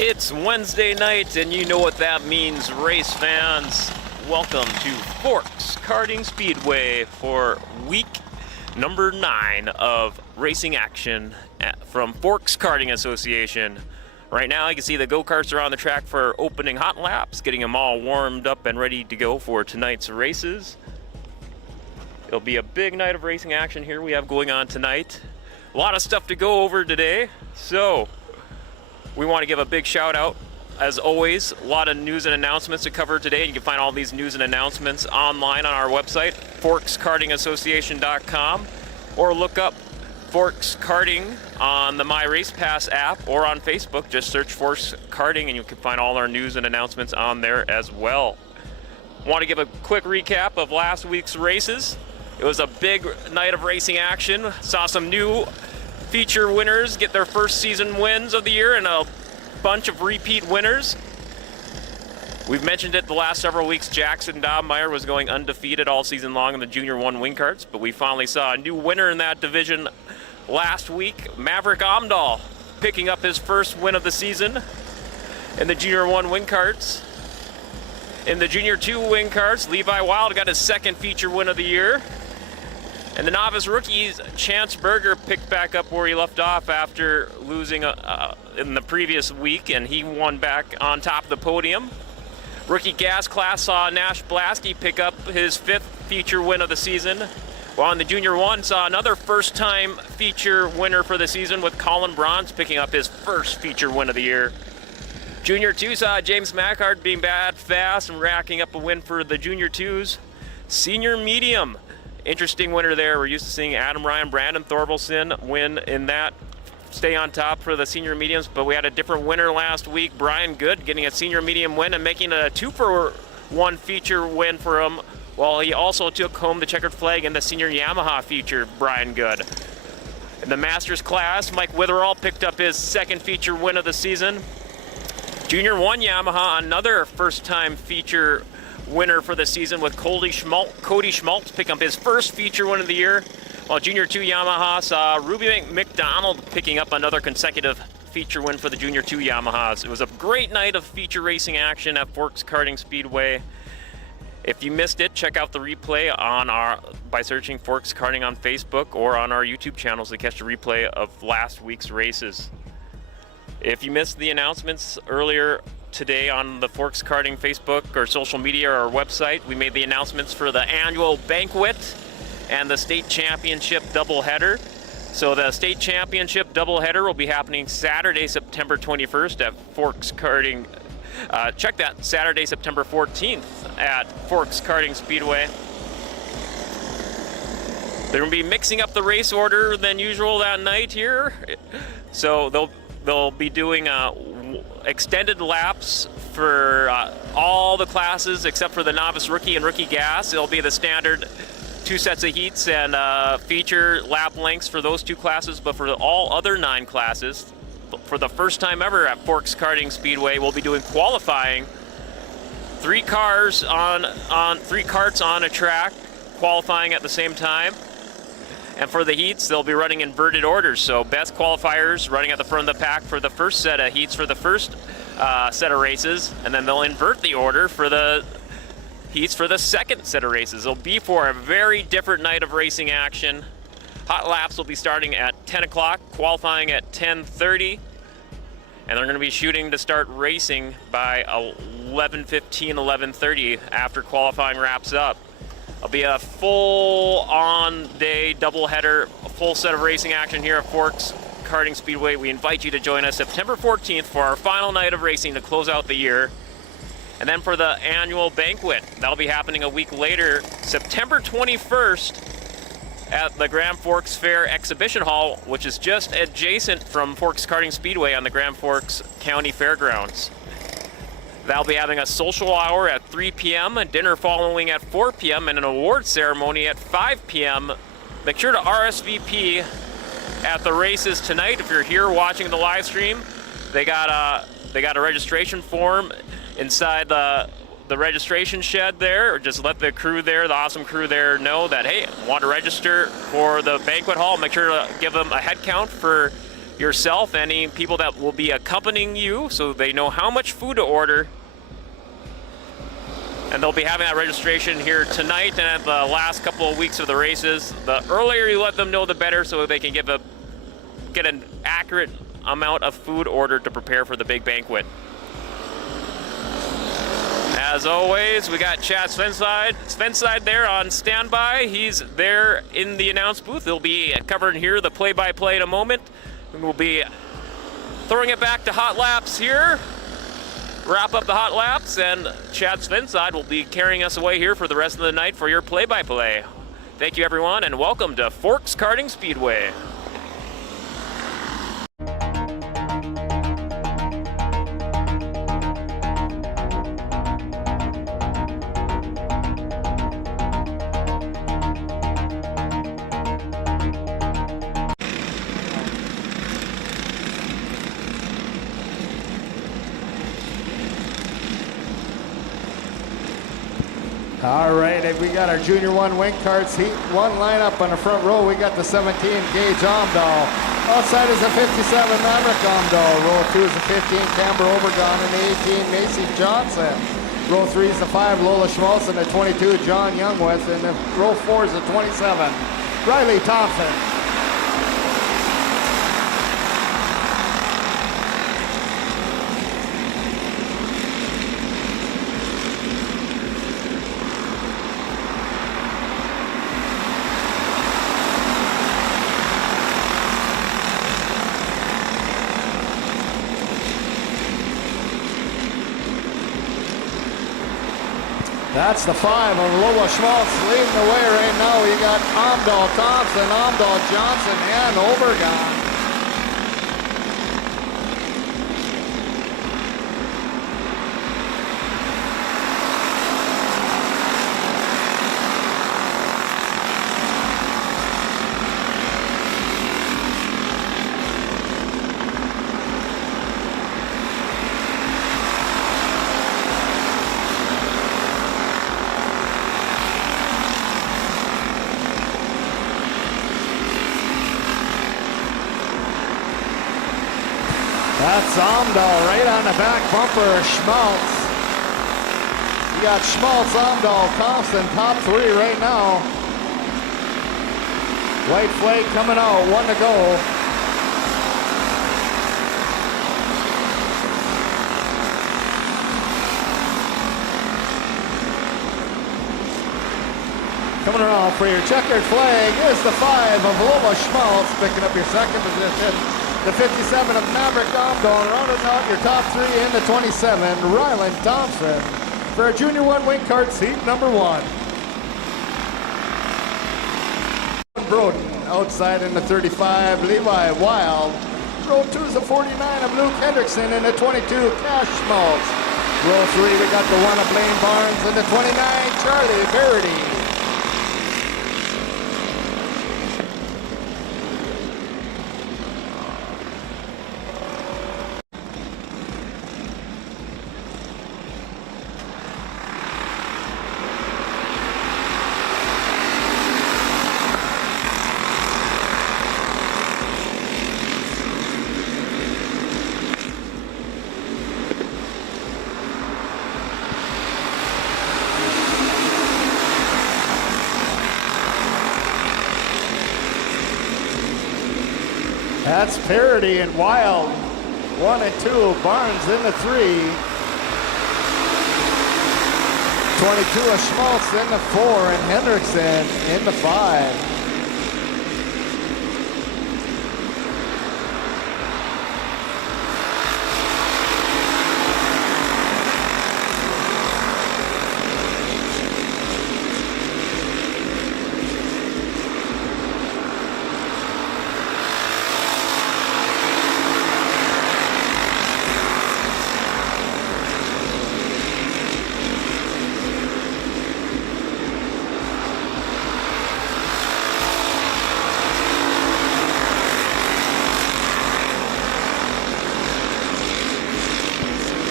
It's Wednesday night, and you know what that means, race fans. Welcome to Forks Karting Speedway for week number 9 of racing action from Forks Karting Association. Right now, you can see the go-karts are on the track for opening hot laps, getting them all warmed up and ready to go for tonight's races. It'll be a big night of racing action here we have going on tonight. A lot of stuff to go over today, so we want to give a big shout out. As always, a lot of news and announcements to cover today. You can find all these news and announcements online on our website, forkskartingassociation.com, or look up Forks Karting on the My Race Pass app or on Facebook. Just search Forks Karting and you can find all our news and announcements on there as well. Want to give a quick recap of last week's races. It was a big night of racing action. Saw some new feature winners get their first season wins of the year and a bunch of repeat winners. We've mentioned it the last several weeks. Jackson Dobmeyer was going undefeated all season long in the Junior 1 wing karts, but we finally saw a new winner in that division last week. Maverick Amdahl picking up his first win of the season in the Junior 1 wing karts. In the Junior 2 wing karts, Levi Wild got his second feature win of the year. And the novice rookies, Chance Berger picked back up where he left off after losing in the previous week, and he won back on top of the podium. Rookie gas class saw Nash Blasky pick up his 5th feature win of the season, while in the Junior 1 saw another first-time feature winner for the season with Colin Bronze picking up his first feature win of the year. Junior 2 saw James Mackard being bad fast and racking up a win for the Junior 2s. Senior Medium, interesting winner there. We're used to seeing Adam Ryan, Brandon Thorvaldson win in that, stay on top for the senior mediums, but we had a different winner last week. Brian Good getting a senior medium win and making a 2-for-1 feature win for him, while he also took home the checkered flag in the senior Yamaha feature, Brian Good. In the Masters class, Mike Witherall picked up his second feature win of the season. Junior 1 Yamaha, another first-time feature winner for the season with Cody Schmaltz pick up his first feature win of the year, while Junior 2 Yamaha saw Ruby McDonald picking up another consecutive feature win for the Junior 2 Yamahas. It was a great night of feature racing action at Forks Karting Speedway. If you missed it, check out the replay by searching Forks Karting on Facebook or on our YouTube channels to catch the replay of last week's races. If you missed the announcements earlier today on the Forks Karting Facebook or social media or our website, we made the announcements for the annual banquet and the state championship doubleheader. So the state championship doubleheader will be happening Saturday, September 21st at Forks Karting. Check that, Saturday, September 14th at Forks Karting Speedway. They're going to be mixing up the race order than usual that night here. So they'll be doing extended laps for all the classes except for the novice rookie and rookie gas. It'll be the standard 2 sets of heats and feature lap lengths for those 2 classes, but for all other 9 classes, for the first time ever at Forks Karting Speedway, we'll be doing qualifying. 3 karts on a track, qualifying at the same time. And for the heats, they'll be running inverted orders. So best qualifiers running at the front of the pack for the first set of heats for the first set of races, and then they'll invert the order for the heats for the second set of races. It'll be for a very different night of racing action. Hot laps will be starting at 10 o'clock, qualifying at 10:30, and they're going to be shooting to start racing by 11:15, 11:30 after qualifying wraps up. It'll be a full-on-day doubleheader, a full set of racing action here at Forks Karting Speedway. We invite you to join us September 14th for our final night of racing to close out the year. And then for the annual banquet, that'll be happening a week later, September 21st at the Grand Forks Fair Exhibition Hall, which is just adjacent from Forks Karting Speedway on the Grand Forks County Fairgrounds. They'll be having a social hour at 3 p.m., a dinner following at 4 p.m., and an award ceremony at 5 p.m. Make sure to RSVP at the races tonight. If you're here watching the live stream, they got a registration form inside the registration shed there, or just let the crew there, the awesome crew there, know that, hey, want to register for the banquet hall. Make sure to give them a head count for yourself, any people that will be accompanying you, so they know how much food to order. And they'll be having that registration here tonight and at the last couple of weeks of the races. The earlier you let them know, the better, so they can get an accurate amount of food ordered to prepare for the big banquet. As always, we got Chad Svenside there on standby. He's there in the announce booth. He'll be covering here the play-by-play in a moment. And we'll be throwing it back to hot laps here. Wrap up the hot laps, and Chad Svenside will be carrying us away here for the rest of the night for your play-by-play. Thank you, everyone, and welcome to Forks Karting Speedway. All right, and we got our Junior 1 Wing Karts Heat 1 lineup on the front row. We got the 17 Gage Amdahl. Outside is the 57 Maverick Amdahl. Row 2 is the 15 Camber Obergon and the 18 Macy Johnson. Row 3 is the 5 Lola Schmaltz and the 22 John Youngwith. And the row 4 is the 27 Riley Thompson. That's the 5 of Lola Schmaltz leading the way right now. You got Amdahl Thompson, Amdahl Johnson, and Obergon. That's Amdahl right on the back bumper, Schmaltz. You got Schmaltz, Amdahl, Thompson, top 3 right now. White flag coming out, 1 to go. Coming around for your checkered flag is the 5 of Lola Schmaltz, picking up your second position. The 57 of Maverick Amdahl, rounding out your top 3 in the 27, Ryland Thompson, for a Junior 1 Wing Kart seat number 1. Broden, outside in the 35, Levi Wild. Row 2 is the 49 of Luke Hendrickson and the 22, Cash Schmaltz. Row 3, we got the 1 of Blaine Barnes and the 29, Charlie Verity. That's Parody and Wild, 1 and 2. Barnes in the 3. 22 of Schmaltz in the 4, and Hendrickson in the 5.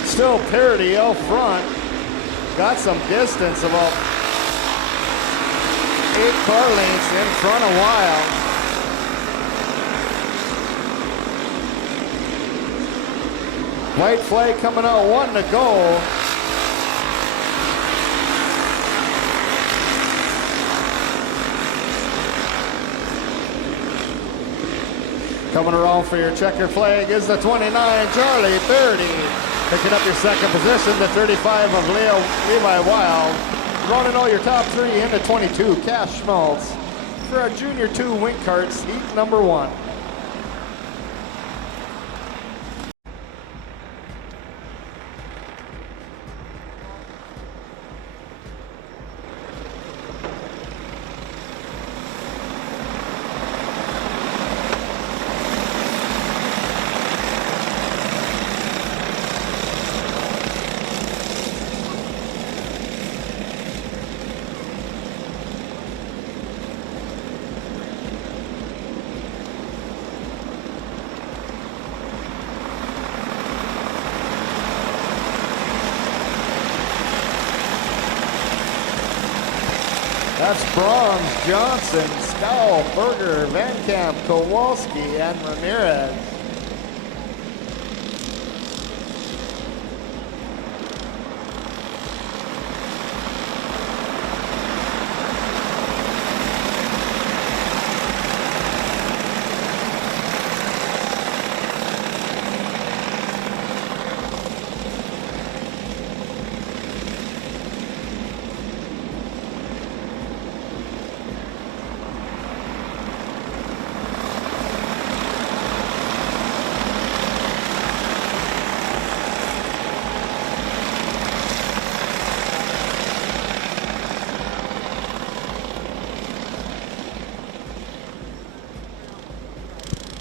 Still Parody out front. Got some distance, about 8 car lengths in front of Wild. White flag coming out, 1 to go. Coming around for your checker flag is the 29, Charlie 30. Picking up your second position, the 35 of Levi Wild. Running all your top 3 into 22, Cash Schmaltz. For our Junior 2 Wing Karts, heat number 1. That's Bronze, Johnson, Scowl, Berger, Van Kamp, Kowalski, and Ramirez.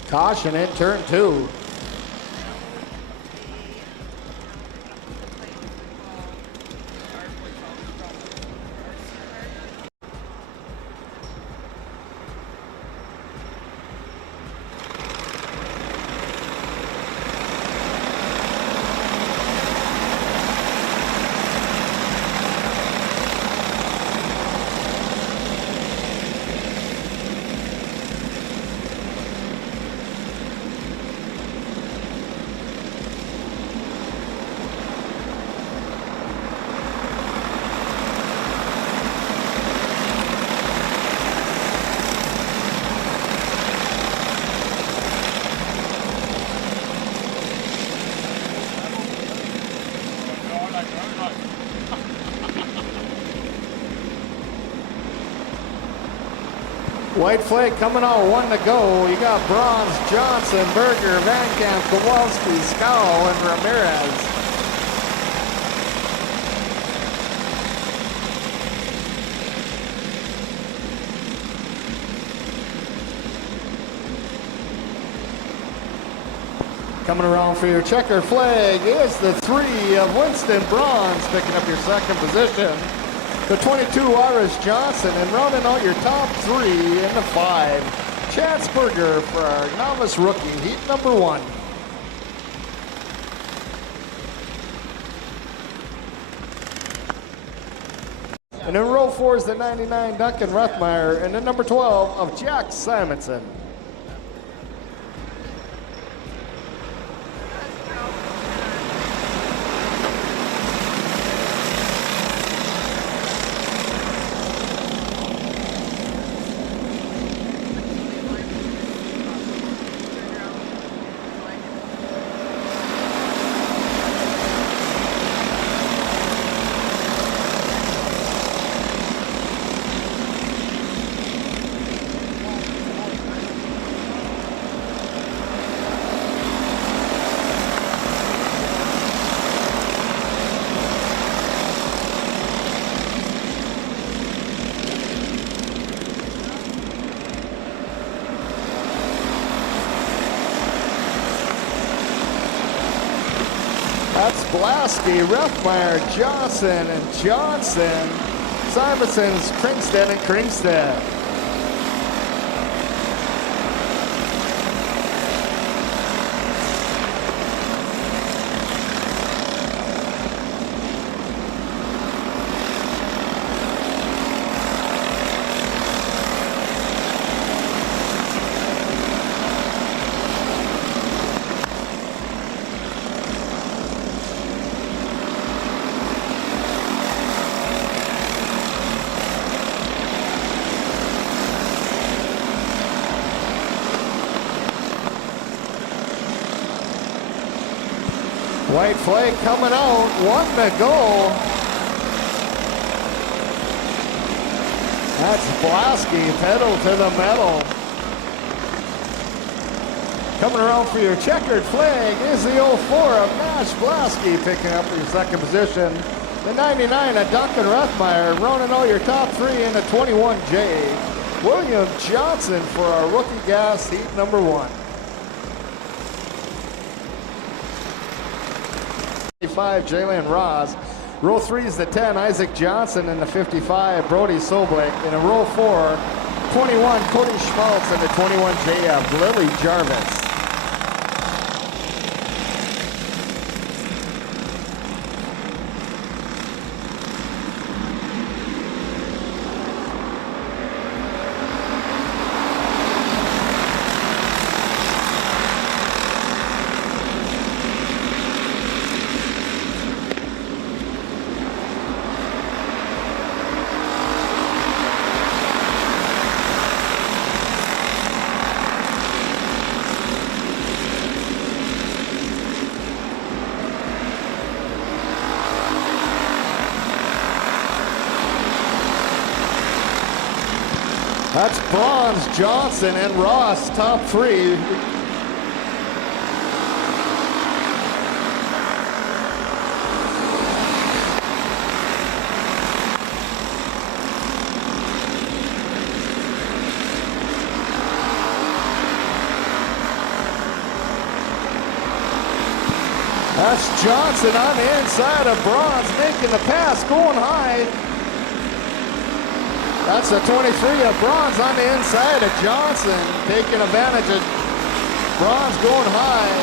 Caution in turn 2. White flag coming out, 1 to go. You got Bronze, Johnson, Berger, Van Kamp, Kowalski, Scowl, and Ramirez. Coming around for your checker flag is the 3 of Winston Bronze, picking up your second position. The 22, Irish Johnson, and rounding out your top 3 in the 5, Chance Berger for our novice rookie, heat number 1. And in row 4 is the 99, Duncan Ruthmeyer, and the number 12 of Jack Simonson. That's Blasky, Ruffmeyer, Johnson, and Johnson. Simonson's Kringstead and Kringstead. White flag coming out, 1 to go. That's Blasky, pedal to the metal. Coming around for your checkered flag is the 04 of Nash Blasky, picking up your second position. The 99 of Duncan Rethmeyer, rounding out your top three in the 21J. William Johnson for our rookie gas heat number 1. 55, Jalen Ross. Row 3 is the 10, Isaac Johnson in the 55, Brody Soblik. In a row 4, 21, Cody Schmaltz in the 21J of Lily Jarvis. That's Bronze, Johnson, and Ross, top three. That's Johnson on the inside of Bronze, making the pass, going high. That's the 23 of Bronze on the inside of Johnson, taking advantage of Bronze going high.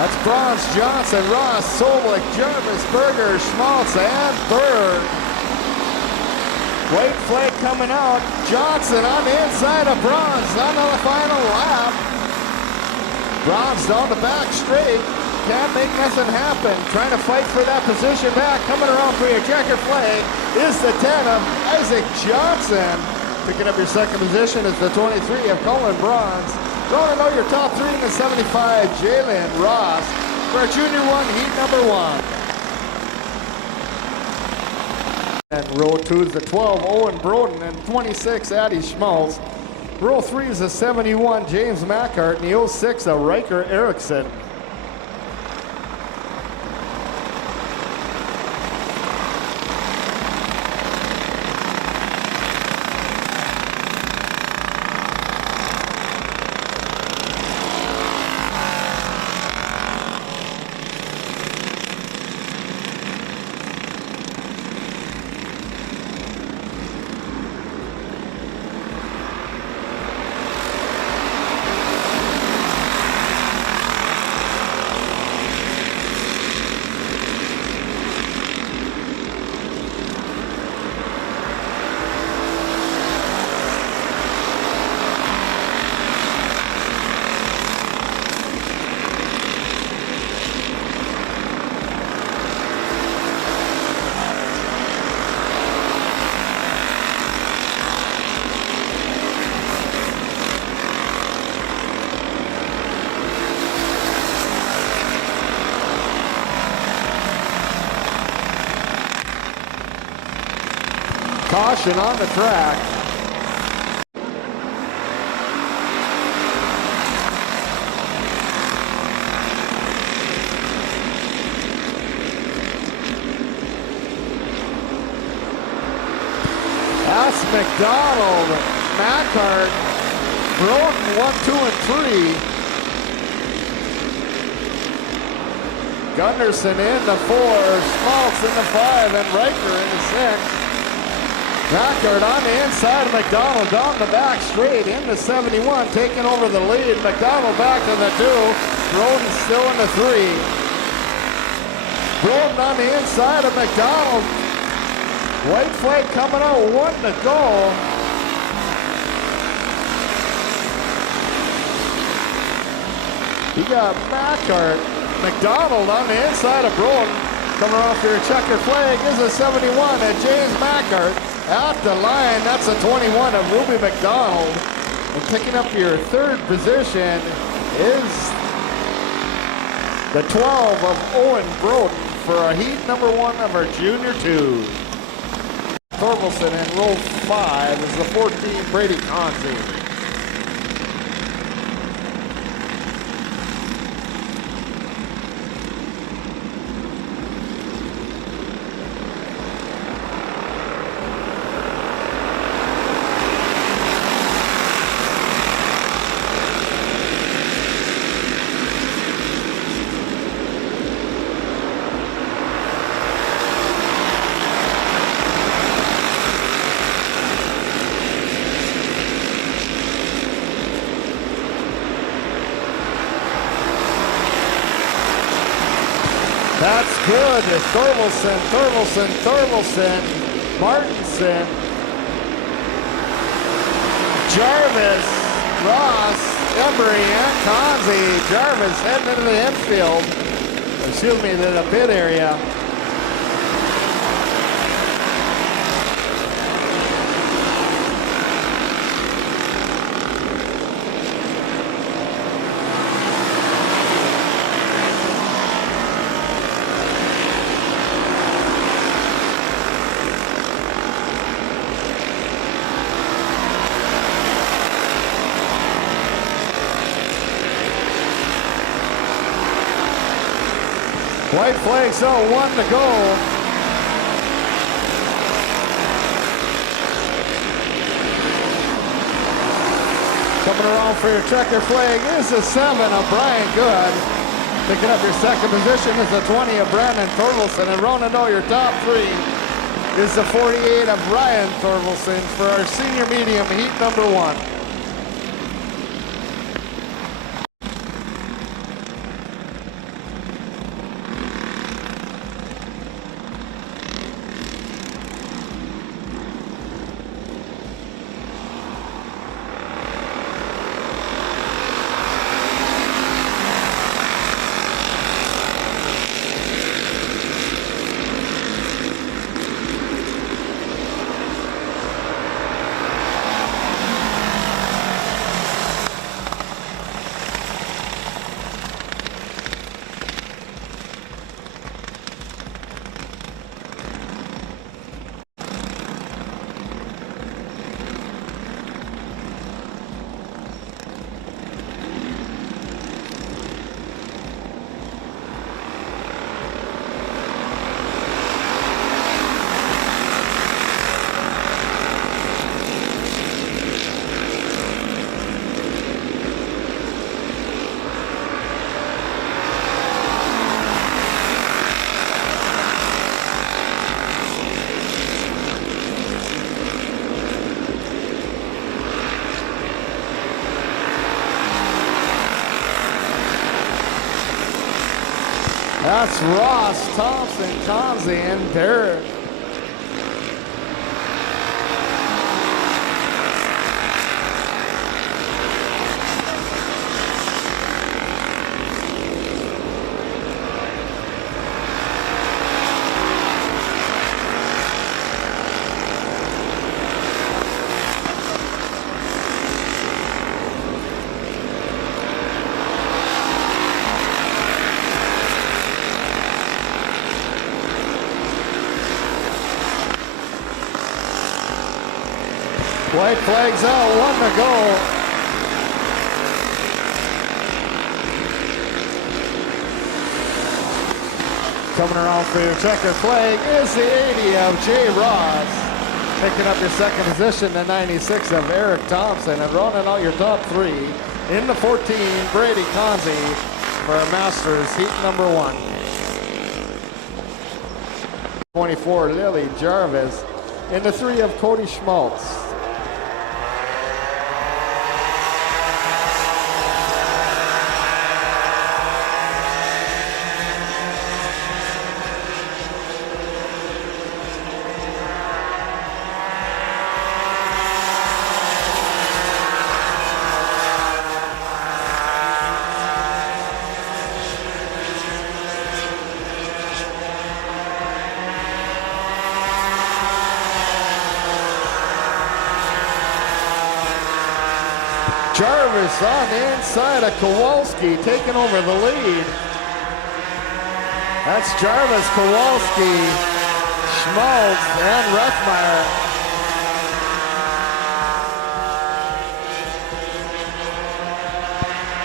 That's Bronze, Johnson, Ross, Soblik, Jarvis, Berger, Schmaltz, and Berg. White flag coming out. Johnson on the inside of Bronze on the final lap. Bronze down the back straight. Can't make nothing happen. Trying to fight for that position back. Coming around for your checker flag is the 10 of Isaac Johnson. Picking up your second position is the 23 of Colin Bronze. Rolling out your top three in the 75, Jalen Ross. For our Junior 1, heat number 1. And row 2 is the 12, Owen Broden, and 26, Addie Schmaltz. Row 3 is the 71, James Mackhart, and the 06 of Riker Erickson. Caution on the track. That's McDonald, Mackhart, Broden 1, 2, and 3. Gunderson in the 4, Schmaltz in the 5, and Riker in the 6. Mackhart on the inside of McDonald, down the back straight into 71, taking over the lead. McDonald back to the 2, Broden still in the 3. Broden on the inside of McDonald. White flag coming out, 1 to go. You got Mackhart, McDonald on the inside of Broden. Coming off your checker flag is a 71 at James Mackhart. At the line, that's a 21 of Ruby McDonald. And picking up your third position is the 12 of Owen Broden for our heat number 1 of our Junior 2. Thorvaldsen in row 5 is the 14 Brady Conzi. That's good. Thorvaldsen, Martinson, Jarvis, Ross, Embry, and Conzi. Jarvis heading into the infield. Excuse me, the pit area. White flag, so 1 to go. Coming around for your checker flag is the 7 of Brian Good. Picking up your second position is the 20 of Brandon Thorvaldsen. And rounding out your top 3 is the 48 of Ryan Thorvaldsen for our senior medium heat number 1. That's Ross, Thompson, Conzi, and Derek. White flags out, 1 to go. Coming around for your checker flag is the 80 of Jay Ross. Picking up your second position, the 96 of Eric Thompson. And running out your top 3 in the 14, Brady Conzi for our Masters heat number 1. 24, Lily Jarvis. In the 3 of Cody Schmaltz. Jarvis on the inside of Kowalski, taking over the lead. That's Jarvis, Kowalski, Schmaltz, and Ruthmeyer.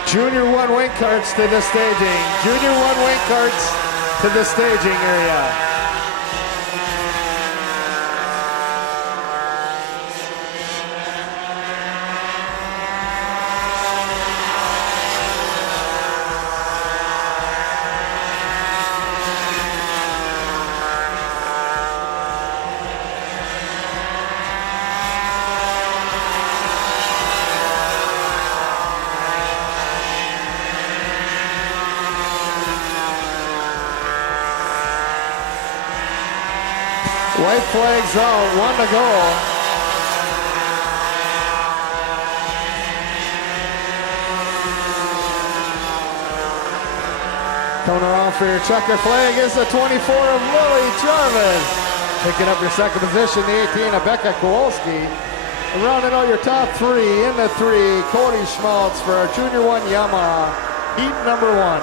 Junior 1 wing carts to the staging. Junior 1 wing carts to the staging area. White flags out, 1 to go. Coming around for your checker flag is the 24 of Lily Jarvis. Picking up your second position, the 18 of Becca Kowalski. And rounding out your top 3 in the 3, Cody Schmaltz for our Junior 1 Yamaha, heat number 1.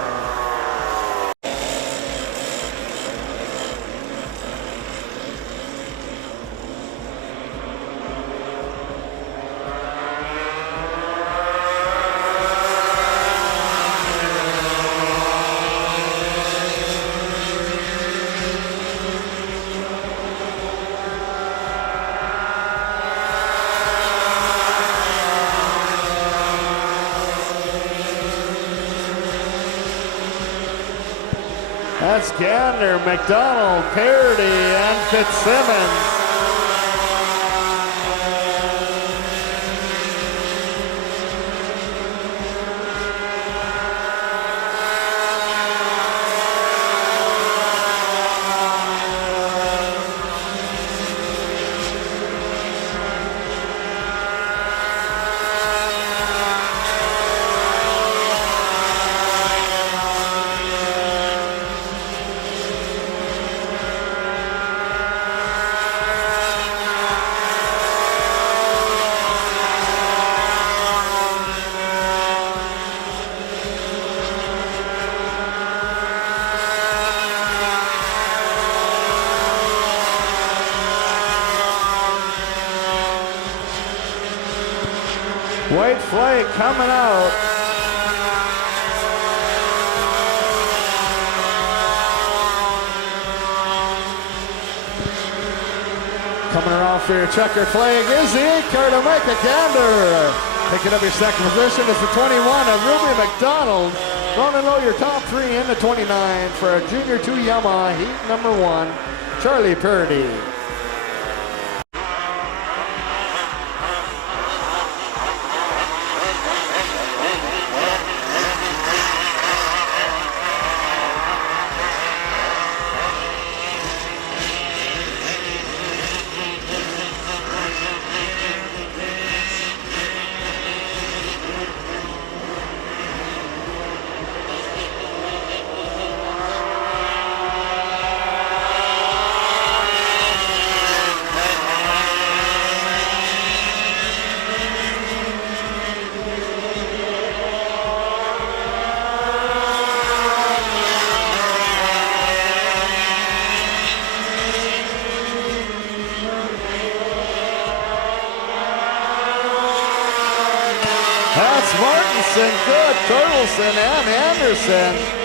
That's Gander, McDonald, Parody, and Fitzsimmons. White flag coming out. Coming around for your checker flag is the 8 car to Micah Gander. Picking up your second position is the 21 of Ruby McDonald. Running low your top 3 in the 29 for a Junior 2 Yamaha heat number 1, Charlie Purdy. That's Martinson, good, Turtleson, and Anderson.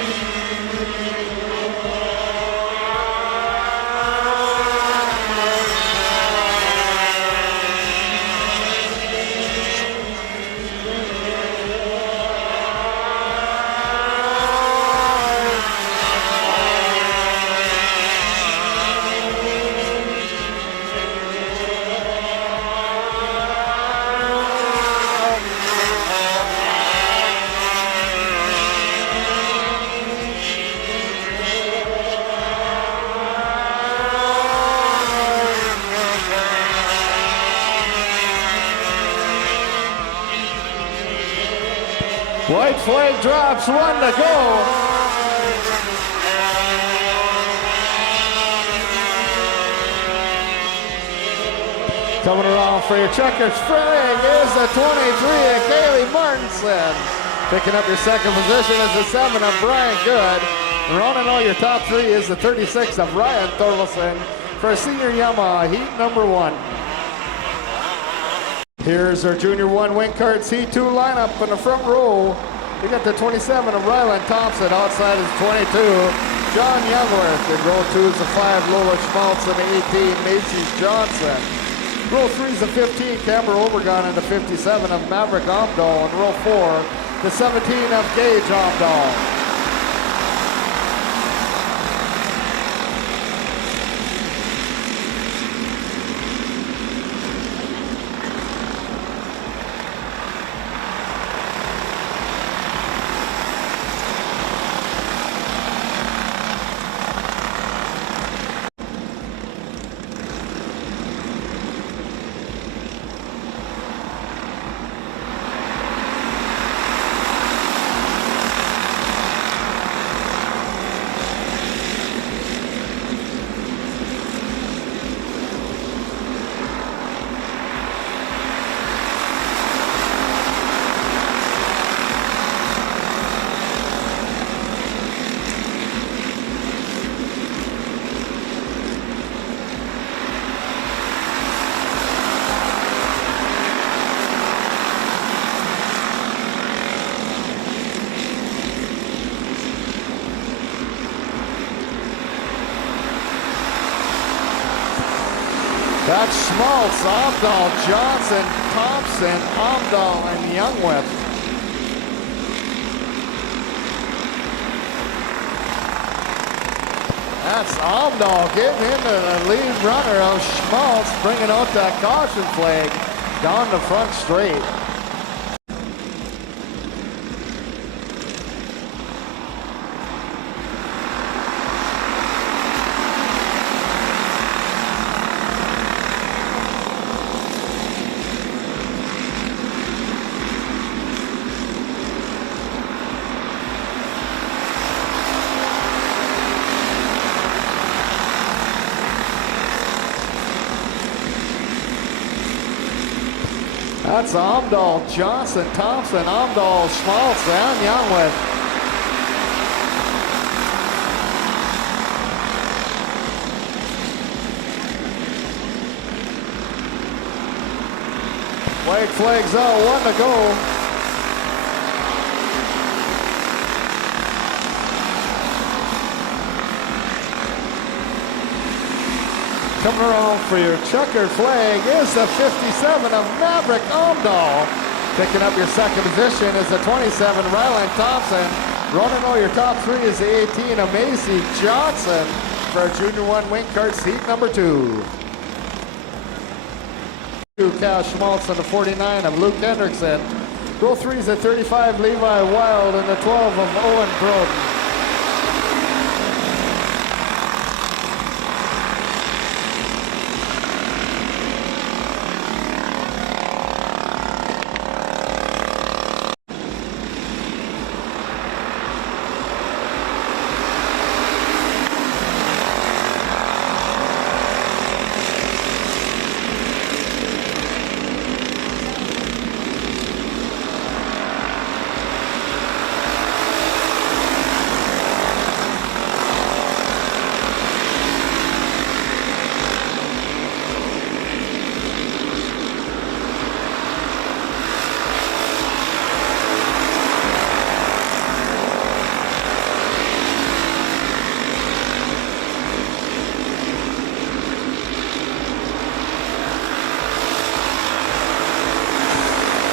White flag drops, 1 to go. Coming around for your checkers flag is the 23 of Kaylee Martin. Johnson. Picking up your second position is the 7 of Brian Good. Running all your top 3 is the 36 of Ryan Thorvaldsen for senior Yamaha heat number 1. Here's our Junior 1 Wing Karts Heat 2 lineup in the front row. We got the 27 of Ryland Thompson. Outside is 22, John Youngworth. In row 2 is the 5 Lola Schmaltz and the 18 Macy's Johnson. Row 3 is the 15 Camber Obergon and the 57 of Maverick Omdahl. In row 4, the 17 of Gage Omdahl. That's Schmaltz, Omdahl, Johnson, Thompson, Omdahl, and Youngworth. That's Omdahl getting into the lead runner of Schmaltz, bringing out that caution flag down the front straight. That's Omdahl, Johnson, Thompson, Omdahl, Schmaltz, and Youngworth. White flags out, 1 to go. Coming around for your checkered flag is the 57 of Maverick Omdahl. Picking up your second position is the 27 Ryland Thompson. Running all your top 3 is the 18 of Macy Johnson for Junior 1 Wing Karts heat number 2. Cash Schmaltz and the 49 of Luke Hendrickson. Row 3 is the 35 Levi Wild and the 12 of Owen Broden.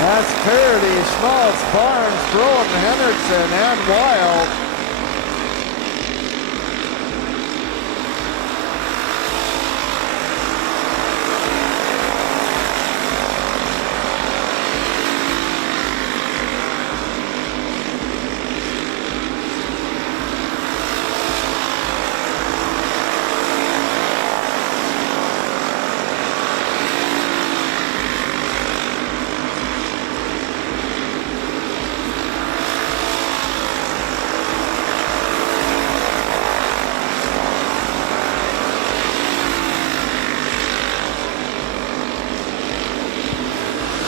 That's Parody, Schmaltz, Barnes, Broden, Hendrickson, and Wild.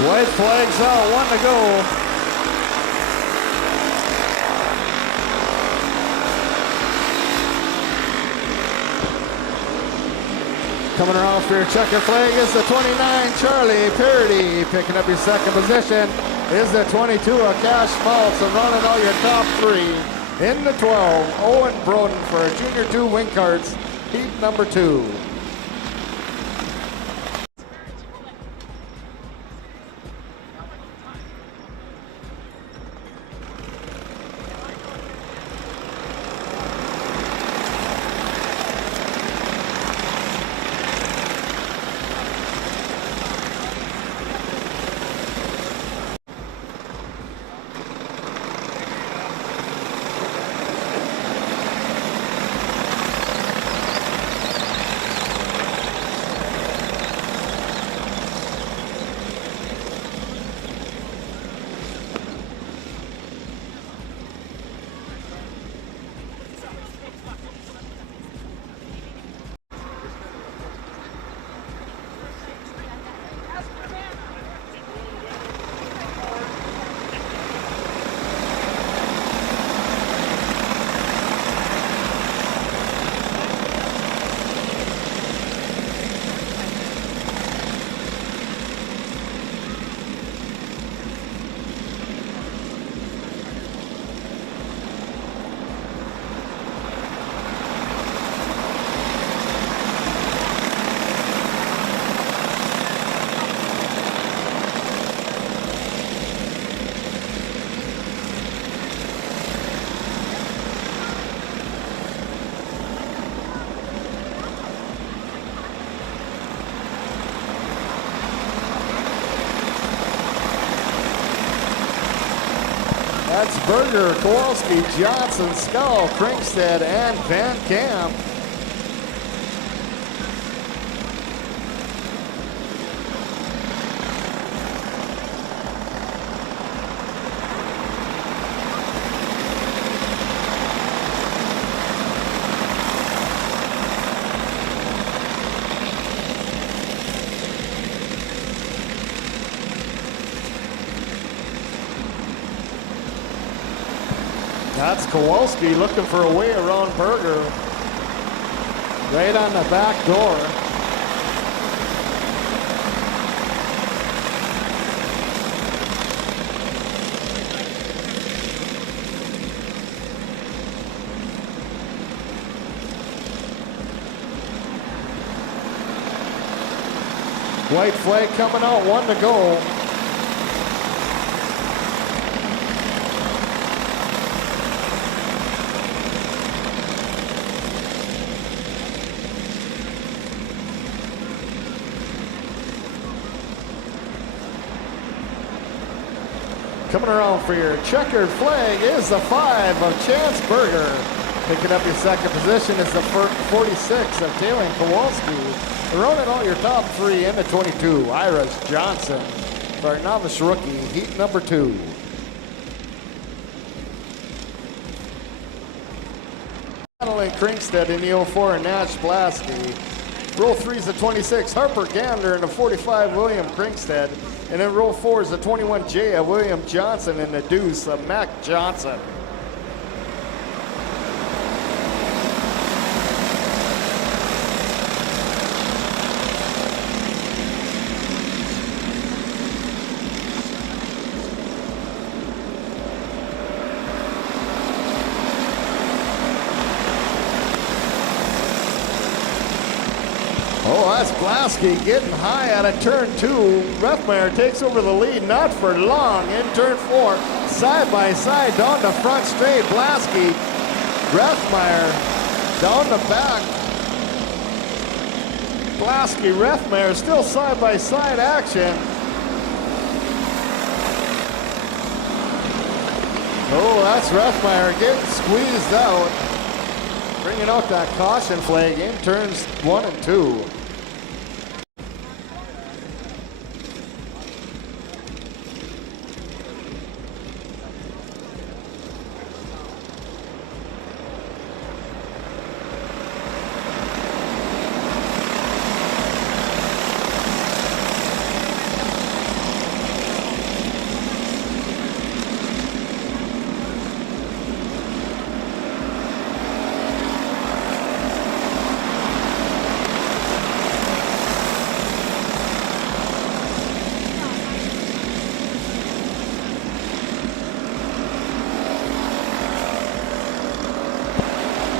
White flags out, 1 to go. Coming around for your checker flag is the 29, Charlie Parody. Picking up your second position is the 22, Cash Maltz. And running all your top three. In the 12, Owen Broden for a Junior 2 Wing Karts, heat number 2. That's Berger, Kowalski, Johnson, Skull, Kringsted, and Van Camp. That's Kowalski looking for a way around Berger. Right on the back door. White flag coming out, 1 to go. Coming around for your checkered flag is the 5 of Chance Berger. Picking up your second position is the 46 of Taylor Kowalski. Running all your top three in the 22, Iris Johnson for our novice rookie, heat number 2. Madeline Kringsted in the 04 and Nash Blasky. Row 3 is the 26, Harper Gander in the 45, William Kringsted. And then row 4 is the 21, Jaya William Johnson in the deuce of Mac Johnson. Oh, that's Blasky getting high out of turn 2. Refmeyer takes over the lead, not for long. In turn 4, side by side down the front straight. Blasky, Refmeyer down the back. Blasky, Refmeyer still side by side action. Oh, that's Refmeyer getting squeezed out. Bringing out that caution flag in turns 1 and 2.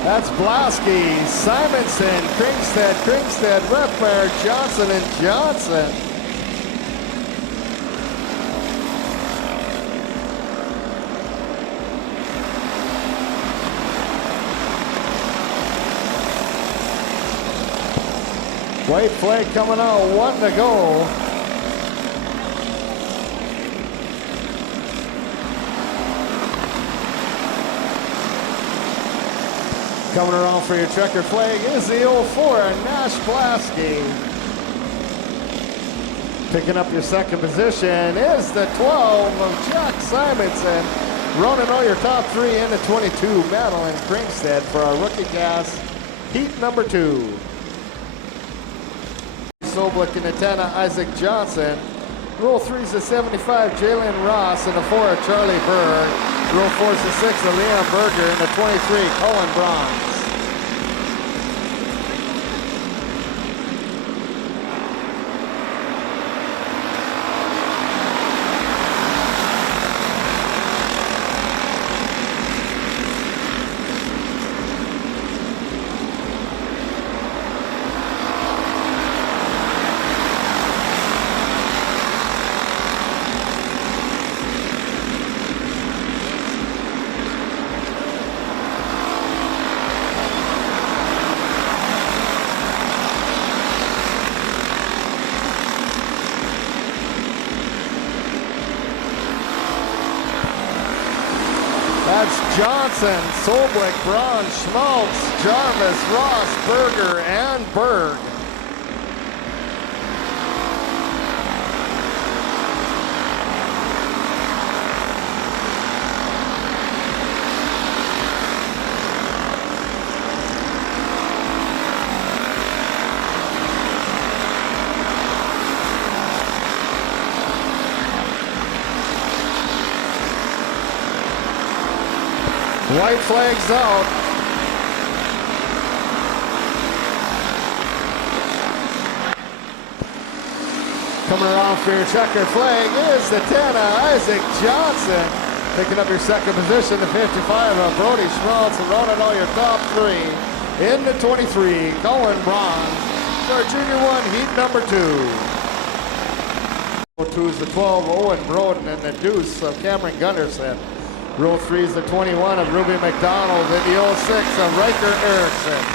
That's Blasky, Simonson, Kringstead, Refmeyer, Johnson, and Johnson. White flag coming out, 1 to go. Coming around for your checkered flag is the 04, Nash Blasky. Picking up your second position is the 12 of Jack Simonson. Running all your top 3 into 22, Madeline Kringstead for our rookie cast, heat number 2. Soblik in the 10 of Isaac Johnson. Roll 3's the 75, Jalen Ross, and the 4 of Charlie Berg. Roll 4's the 6 of Leon Berger, and the 23, Cullen Bronze. That's Johnson, Solblick, Braun, Schmaltz, Jarvis, Ross, Berger, and Berg. White flag's out. Coming around for your checkered flag is the 10 of Isaac Johnson. Picking up your second position, the 55 of Brody Schmaltz, and running all your top 3. In the 23, Cullen Bronze for Junior 1, heat number 2. 2 is the 12, Owen Broden, and the deuce of Cameron Gunderson. Row 3 is the 21 of Ruby McDonald, and the 06 of Riker Erickson.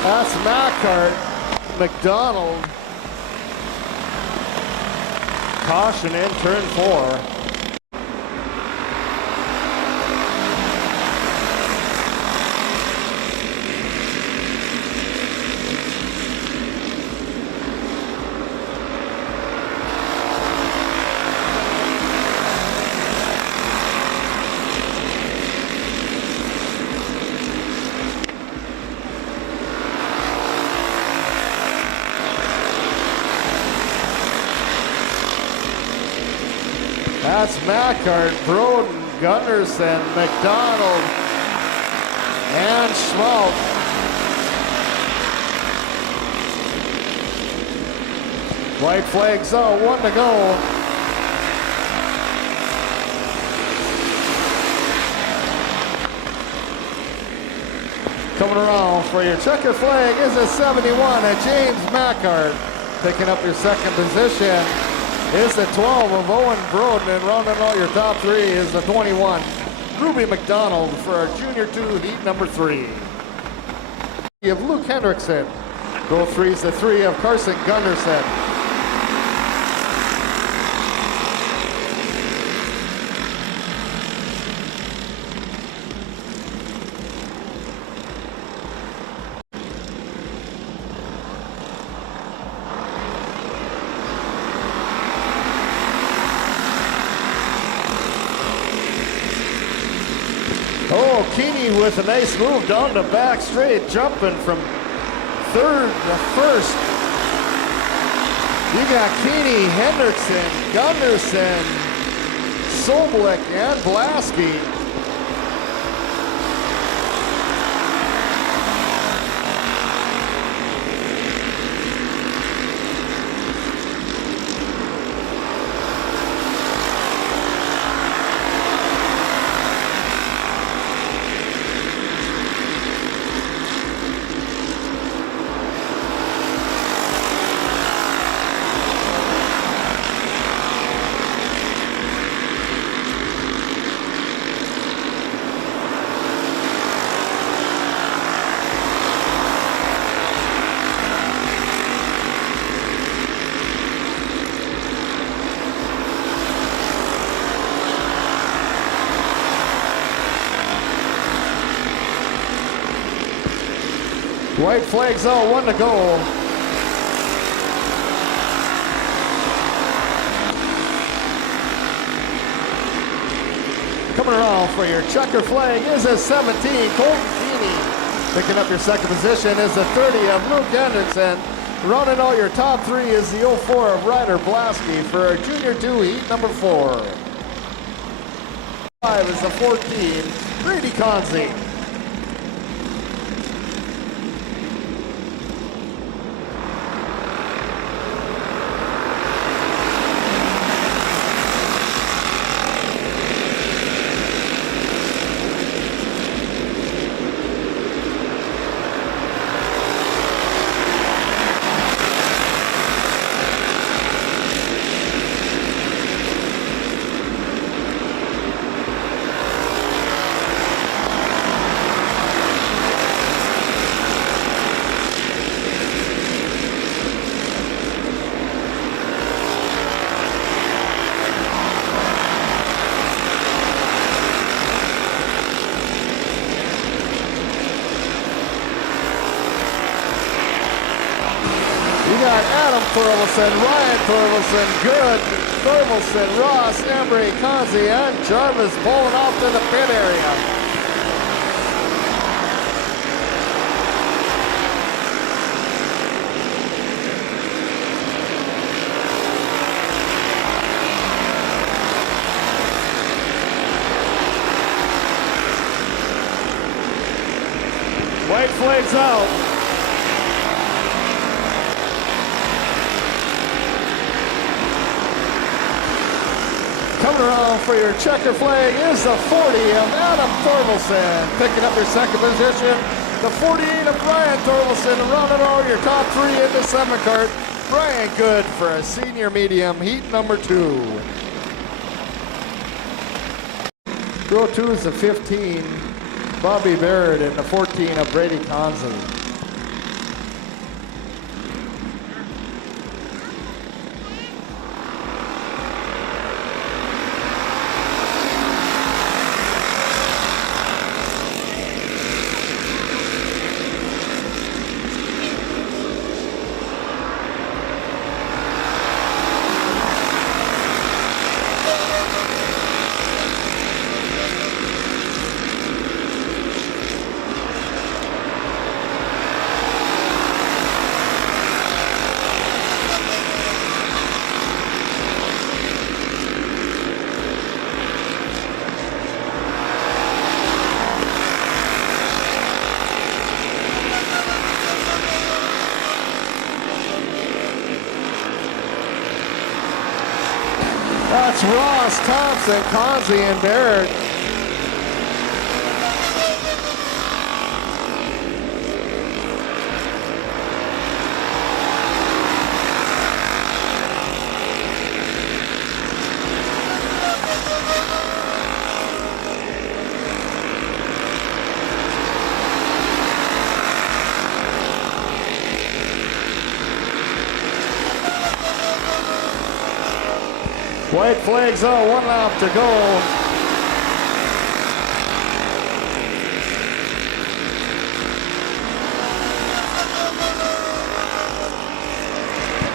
That's Macart, McDonald. Caution in turn 4. That's Macart, Broden, Gunderson, McDonald, and Schmaltz. White flags out, 1 to go. Coming around for your checker flag is a 71 of James Macart. Picking up your second position is the 12 of Owen Broden, and rounding all your top 3 is the 21, Ruby McDonald for our Junior 2, heat number 3. You have Luke Hendrickson. Row 3 is the 3 of Carson Gunderson. Oh, Keeney with a nice move down the back straight, jumping from third, the first. You got Keeney, Hendrickson, Gunderson, Soblik, and Blasky. White flags out, 1 to go. Coming around for your checker flag is a 17, Colton Keeney. Picking up your second position is the 30 of Luke Hendrickson. Rounding out your top 3 is the 04 of Ryder Blasky for Junior 2, heat number 4. 5 is the 14, Brady Conzi. Adam Thorvaldsen, Ryan Thorvaldsen, Good, Thorvaldsen, Ross, Embry, Conzi, and Jarvis pulling off to the pit area. White flags out. Coming around for your checker flag is the 40 of Adam Thorvaldsen. Picking up your second position, the 48 of Brian Thorvaldsen. Rounding out your top 3 in the 7 cart. Brian Good for a senior medium, heat number 2. Row 2 is the 15, Bobby Barrett, and the 14 of Brady Conzi. That's Ross, Thompson, Conzi, and Barrett. White flags out, 1 lap to go.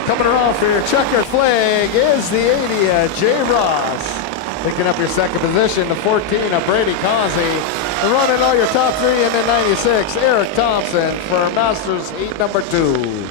Coming around for your checkered flag is the 80 Jay Ross. Picking up your second position, the 14 of Brady Conzi. And running all your top three in the 96, Eric Thompson for Masters heat number 2.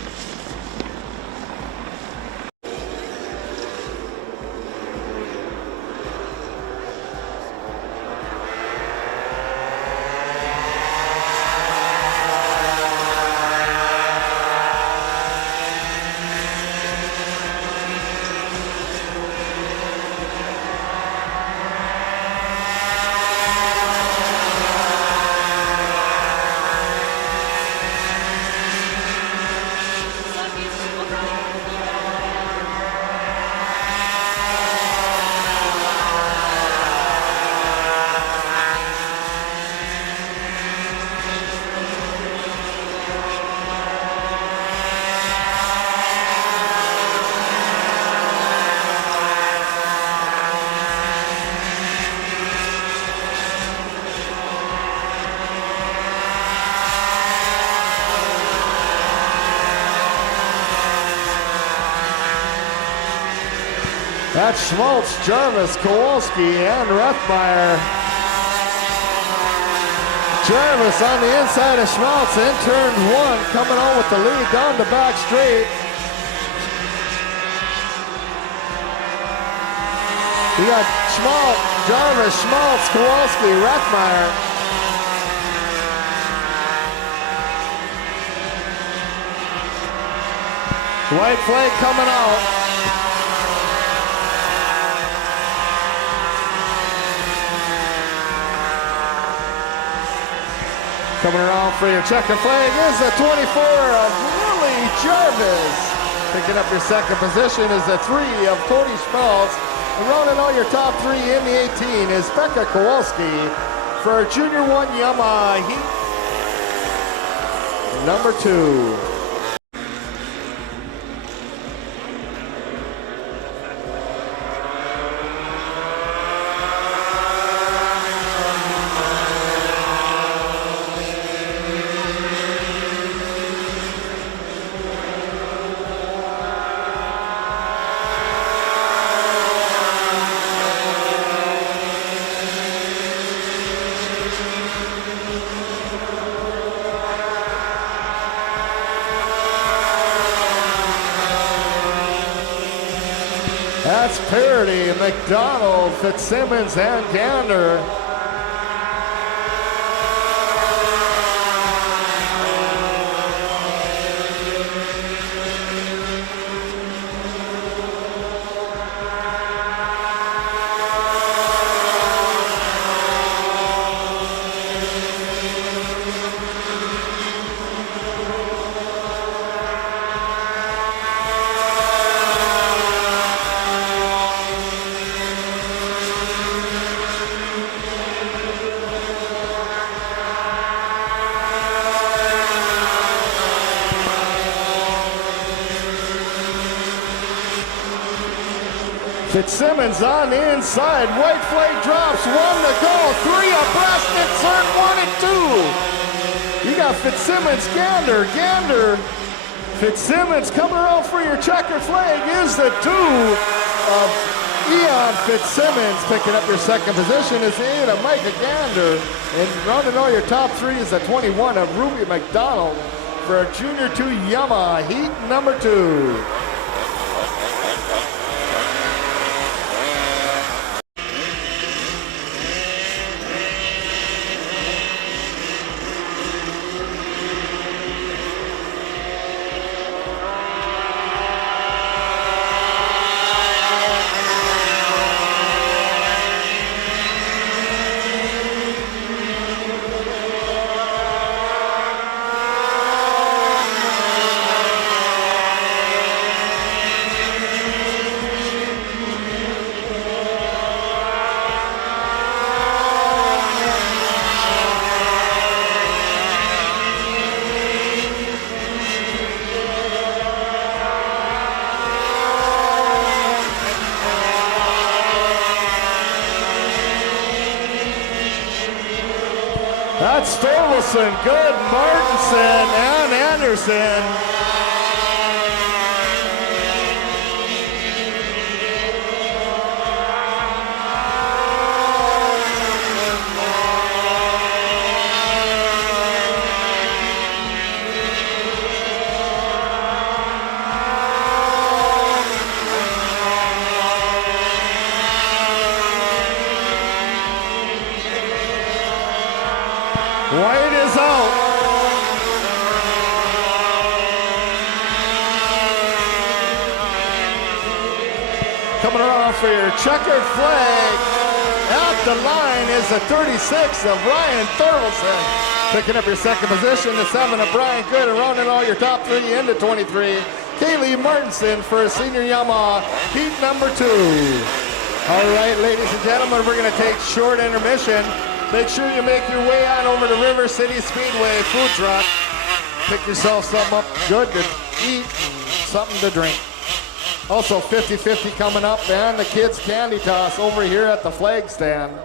That's Schmaltz, Jarvis, Kowalski, and Rethmeyer. Jarvis on the inside of Schmaltz in turn 1, coming on with the lead down the back straight. We got Schmaltz, Jarvis, Schmaltz, Kowalski, Rethmeyer. White flag coming out. Coming around for your checker flag is the 24 of Willie Jarvis. Picking up your second position is the 3 of Cody Schmaltz. And running all your top 3 in the 18 is Becca Kowalski for Junior 1 Yamaha heat number 2. That's Parody, McDonald, Fitzsimmons, and Gander. Fitzsimmons on the inside. White flag drops. 1 to go. 3 abreast in turn 1 and 2. You got Fitzsimmons, Gander. Fitzsimmons coming around for your checker flag is the 2 of Eon Fitzsimmons. Picking up your second position is the 8 of Micah Gander. And running all your top 3 is the 21 of Ruby McDonald for a Junior 2 Yamaha heat number 2. That's Thorvaldsen, Good, Martinson, and Anderson. Right is out. Coming around for your checkered flag. At the line is the 36 of Ryan Thorvaldson. Picking up your second position, the 7 of Brian Good, and rounding all your top 3 into 23. Kaylee Martinson for senior Yamaha, heat number 2. All right, ladies and gentlemen, we're going to take short intermission. Make sure you make your way on over to River City Speedway food truck. Pick yourself something up good to eat and something to drink. Also 50-50 coming up, and the kids' candy toss over here at the flag stand.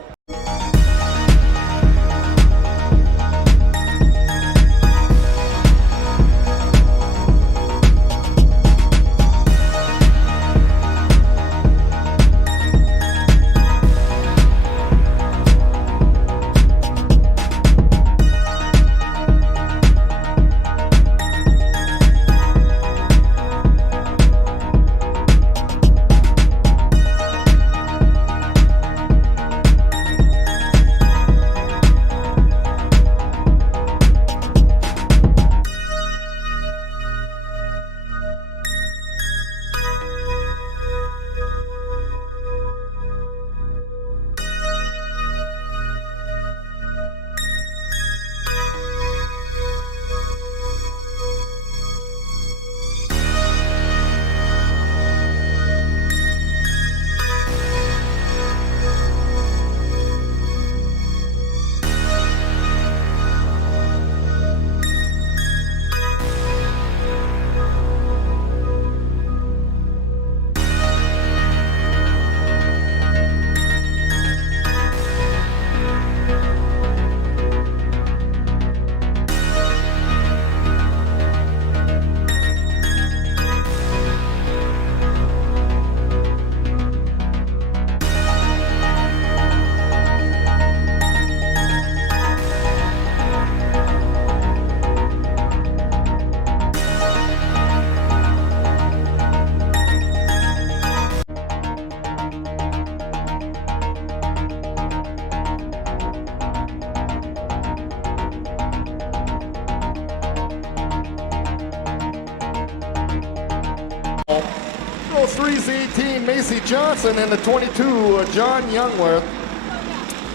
Row 3's 18, Macy Johnson, and the 22, John Youngworth.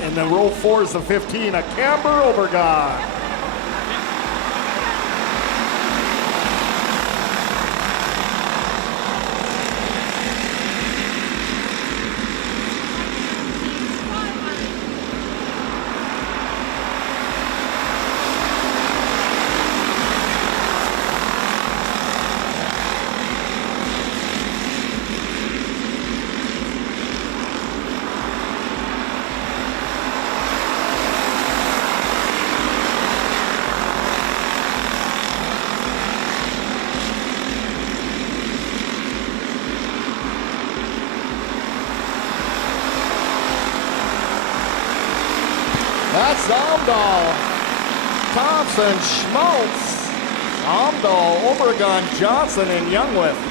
And then row 4 is the 15, Camber Obergon. That's Zomdahl, Thompson, Schmaltz, Zomdahl, Obergon, Johnson, and Youngworth.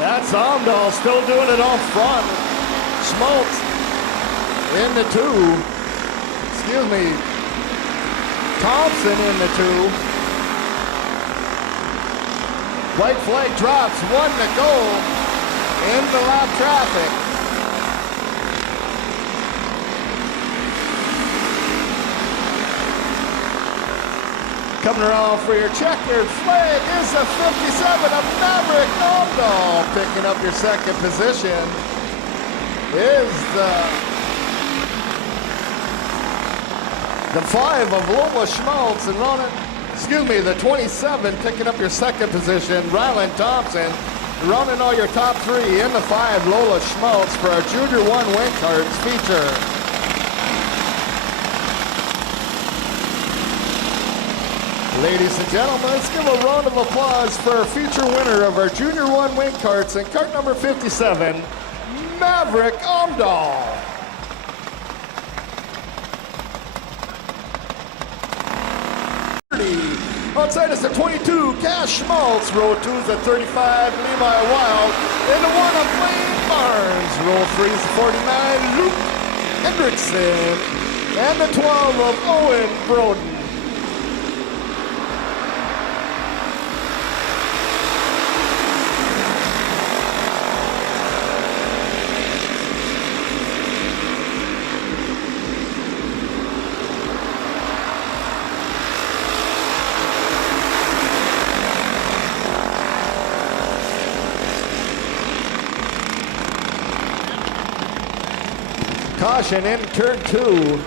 That's Zomdahl still doing it on front. Schmaltz in the 2. Excuse me. Thompson in the 2. White flag drops, 1 to go in the lap traffic. Coming around for your checkered flag is the 57 of Maverick Omdahl. Picking up your second position is the 5 of Lola Schmaltz and the 27 picking up your second position, Ryland Thompson. Running all your top 3 in the 5, Lola Schmaltz for our Junior 1 Wing Karts feature. Ladies and gentlemen, let's give a round of applause for our future winner of our Junior 1 Wing Karts in kart number 57, Maverick Omdahl. Outside is the 22, Cash Schmaltz. Row 2 is the 35, Levi Wild. And the 1 of Blaine Barnes. Row 3 is the 49, Luke Hendrickson. And the 12 of Owen Broden. Caution in turn 2.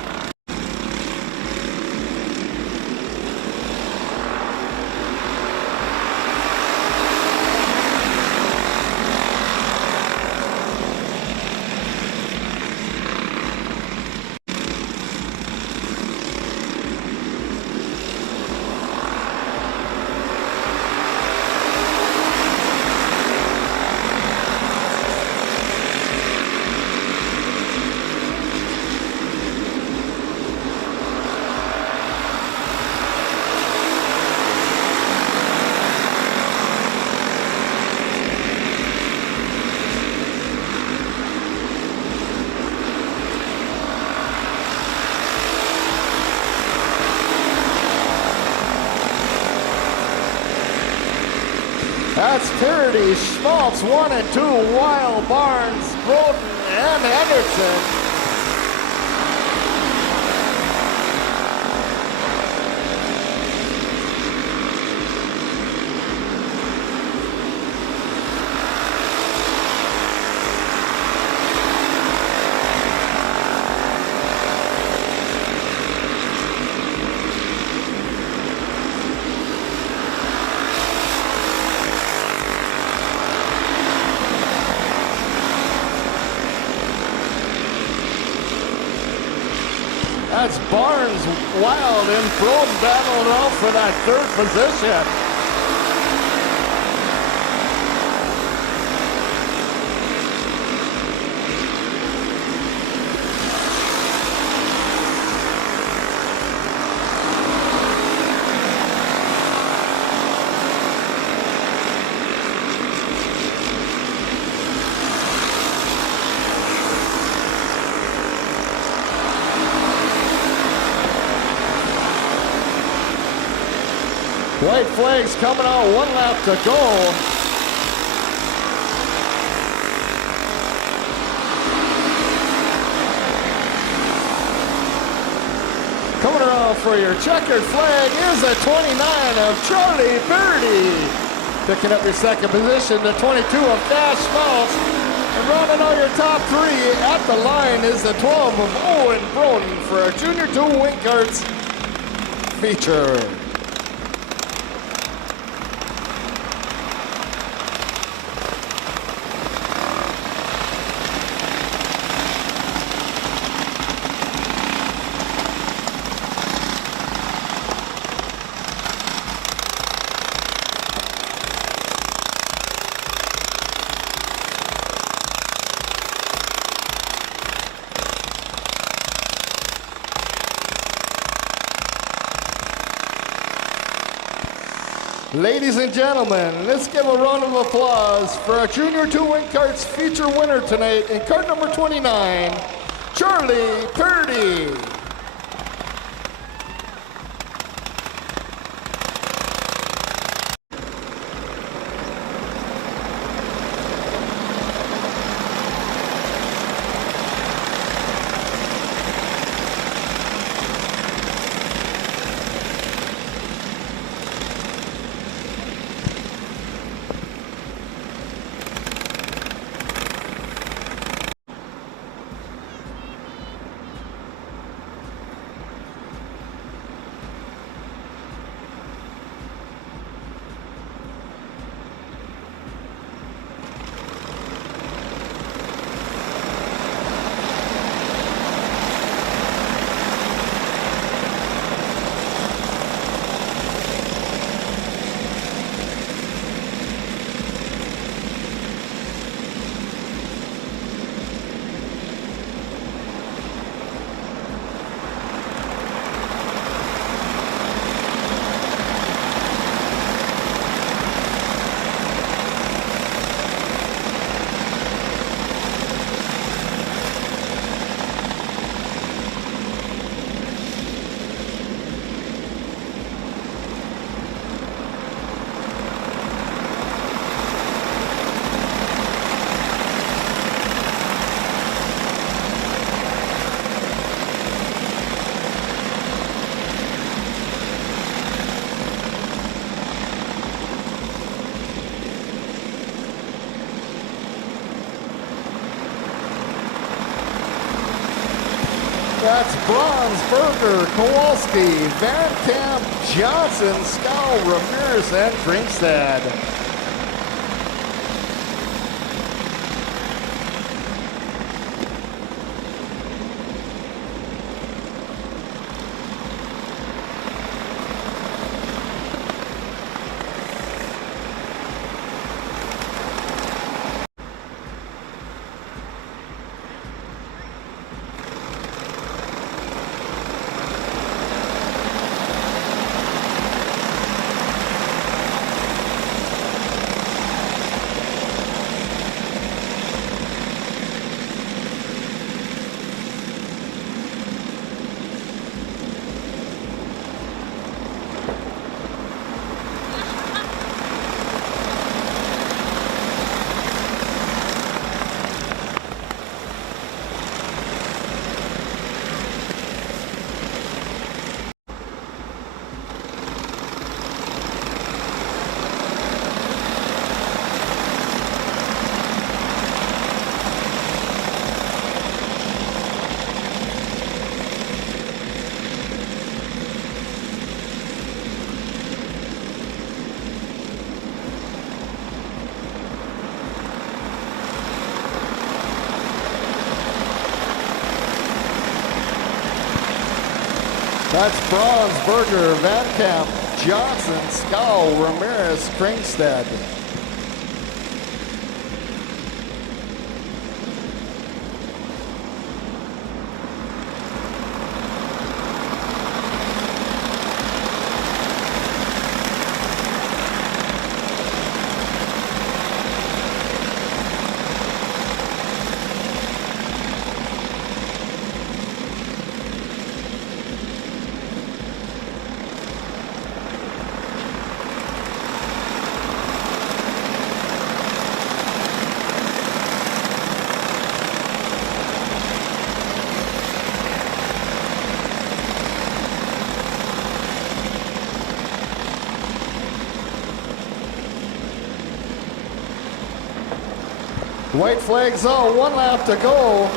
That's Purdy, Schmaltz, 1 and 2, Weil, Barnes, Broden, and Henderson. That's Barnes, Wild, and Broden battling out for that 3rd position. White flags coming out, 1 lap to go. Coming around for your checkered flag is the 29 of Charlie Birdie. Picking up your second position, the 22 of Cash Schmaltz. And rounding all your top 3 at the line is the 12 of Owen Broden for our Junior 2 Wing Karts feature. Ladies and gentlemen, let's give a round of applause for our Junior 2 Wing Karts feature winner tonight in kart number 29, Charlie Purdy. That's Bronze, Berger, Kowalski, Van Camp, Johnson, Scow, Ramirez, and Kringstad. That's Bronze, Berger, Van Camp, Johnson, Scow, Ramirez, Kringstad. White flags out, 1 lap to go.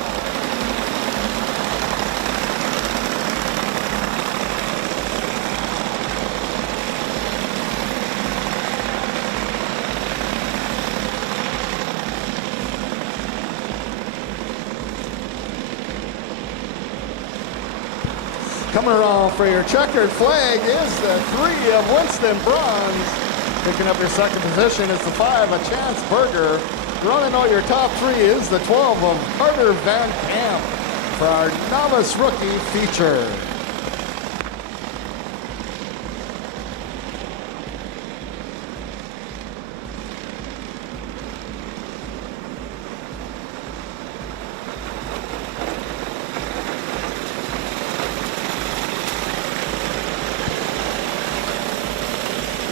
Coming around for your checkered flag is the 3 of Winston Bronze. Picking up your second position is the 5 of Chance Berger. Running out your top 3 is the 12 of Carter Van Camp for our novice rookie feature.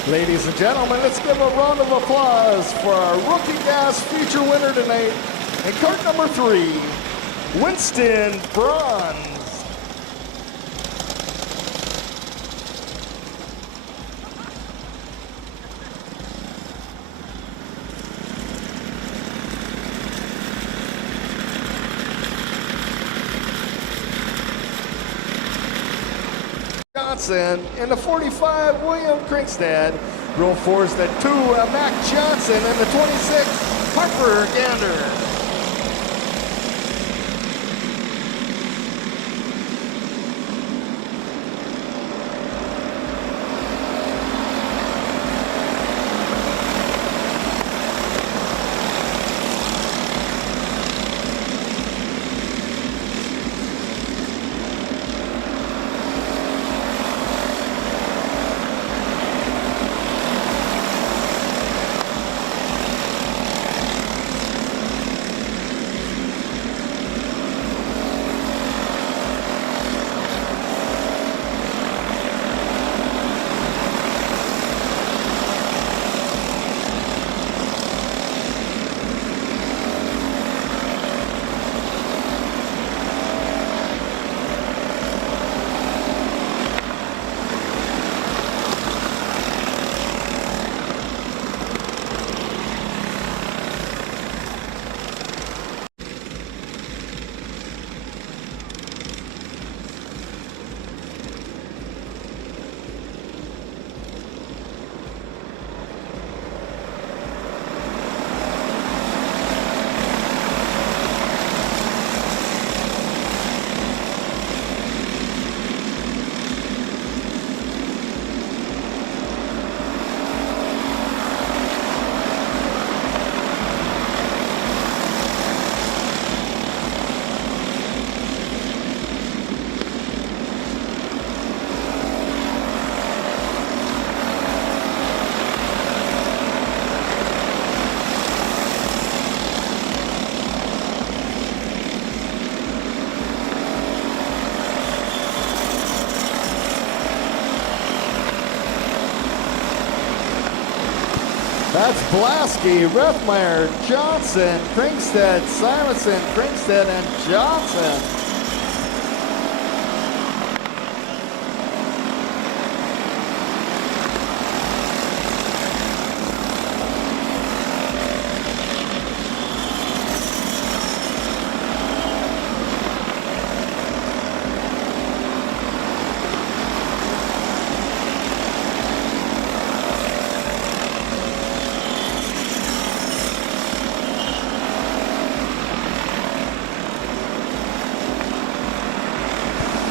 Ladies and gentlemen, let's give a round of applause for our Rookie Gas feature winner tonight in cart number 3, Winston Bronze. Johnson in the 45, William Kringstad. Row 4 is the 2, Mac Johnson, and the 26, Harper Gander. That's Blasky, Rethmeyer, Johnson, Kringstead, Simonson, Kringstead, and Johnson.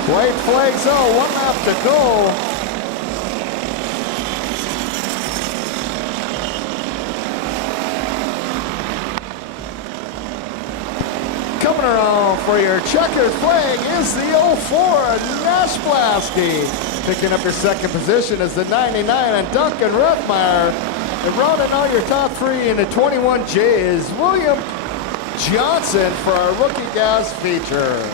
White flags out, 1 lap to go. Coming around for your checkered flag is the 04 Nash Blasky. Picking up your second position is the 99 and Duncan Rethmeyer. And rounding out your top 3 in the 21J is William Johnson for our rookie gas feature.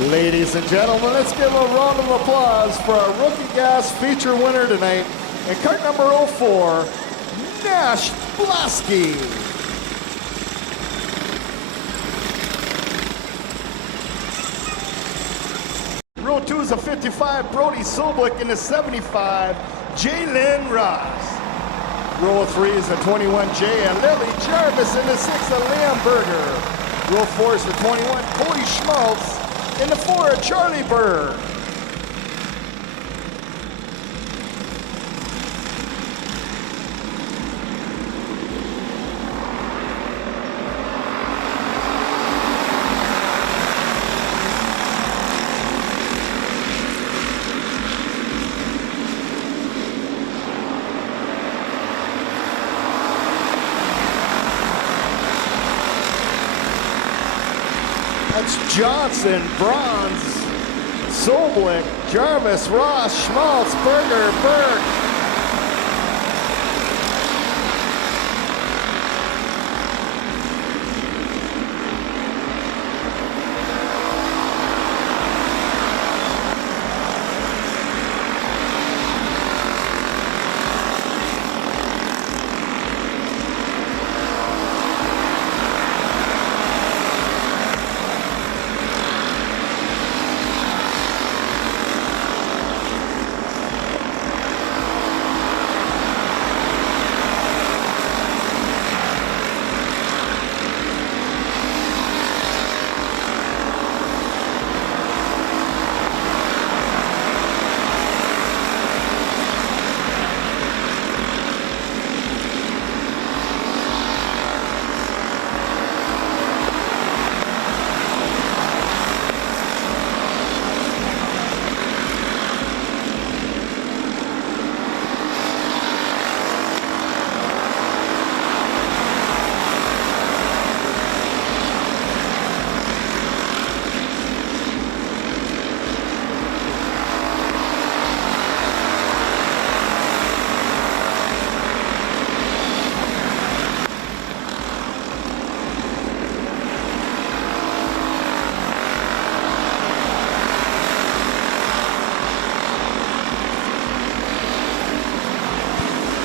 Ladies and gentlemen, let's give a round of applause for our Rookie Gas feature winner tonight in cart number 04, Nash Blasky. Row 2 is a 55, Brody Soblick in the 75, Jalen Ross. Row 3 is a 21J, and Lily Jarvis in the 6, Liam Berger. Row 4 is the 21, Cody Schmaltz. In the 4, Charlie Berg. That's Johnson, Bronze, Soblick, Jarvis, Ross, Schmaltz, Berger, Berg.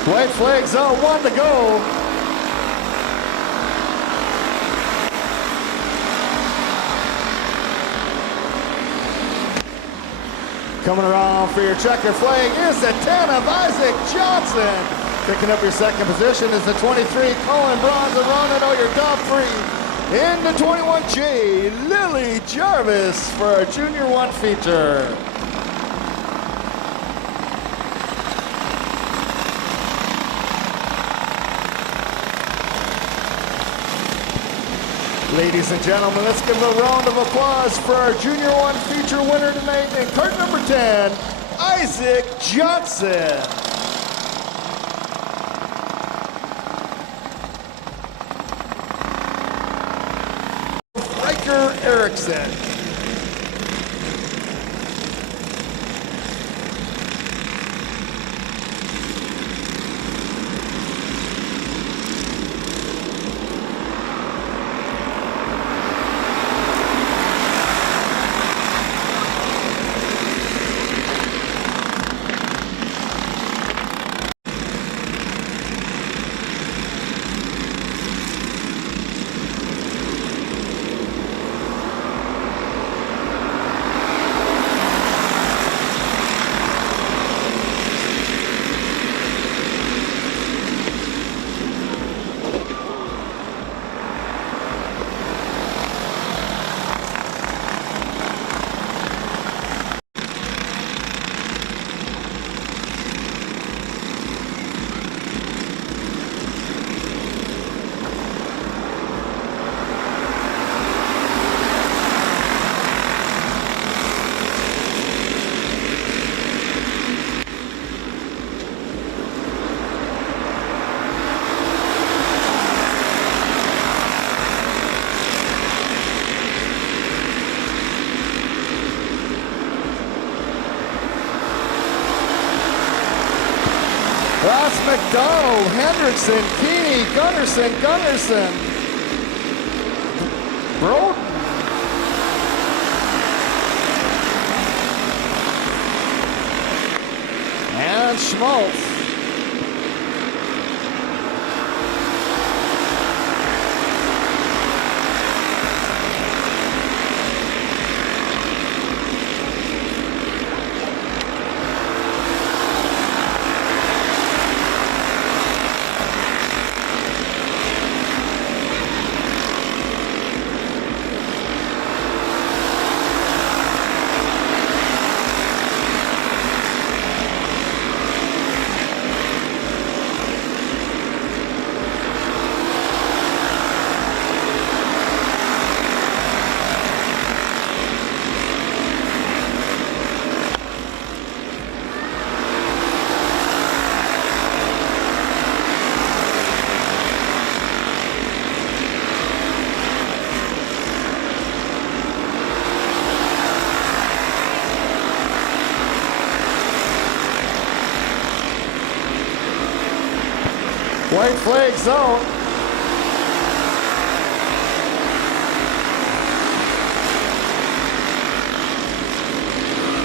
White flags out, 1 to go. Coming around for your checker flag is the 10 of Isaac Johnson. Picking up your second position is the 23, Colin Bronze, and rounding out your top 3 in the 21J, Lily Jarvis for our Junior 1 feature. Ladies and gentlemen, let's give a round of applause for our Junior 1 feature winner tonight in cart number 10, Isaac Johnson. Riker Erickson. McDonald, Hendrickson, Keeney, Gunnarsson, Broden. And Schmaltz. White flag zone.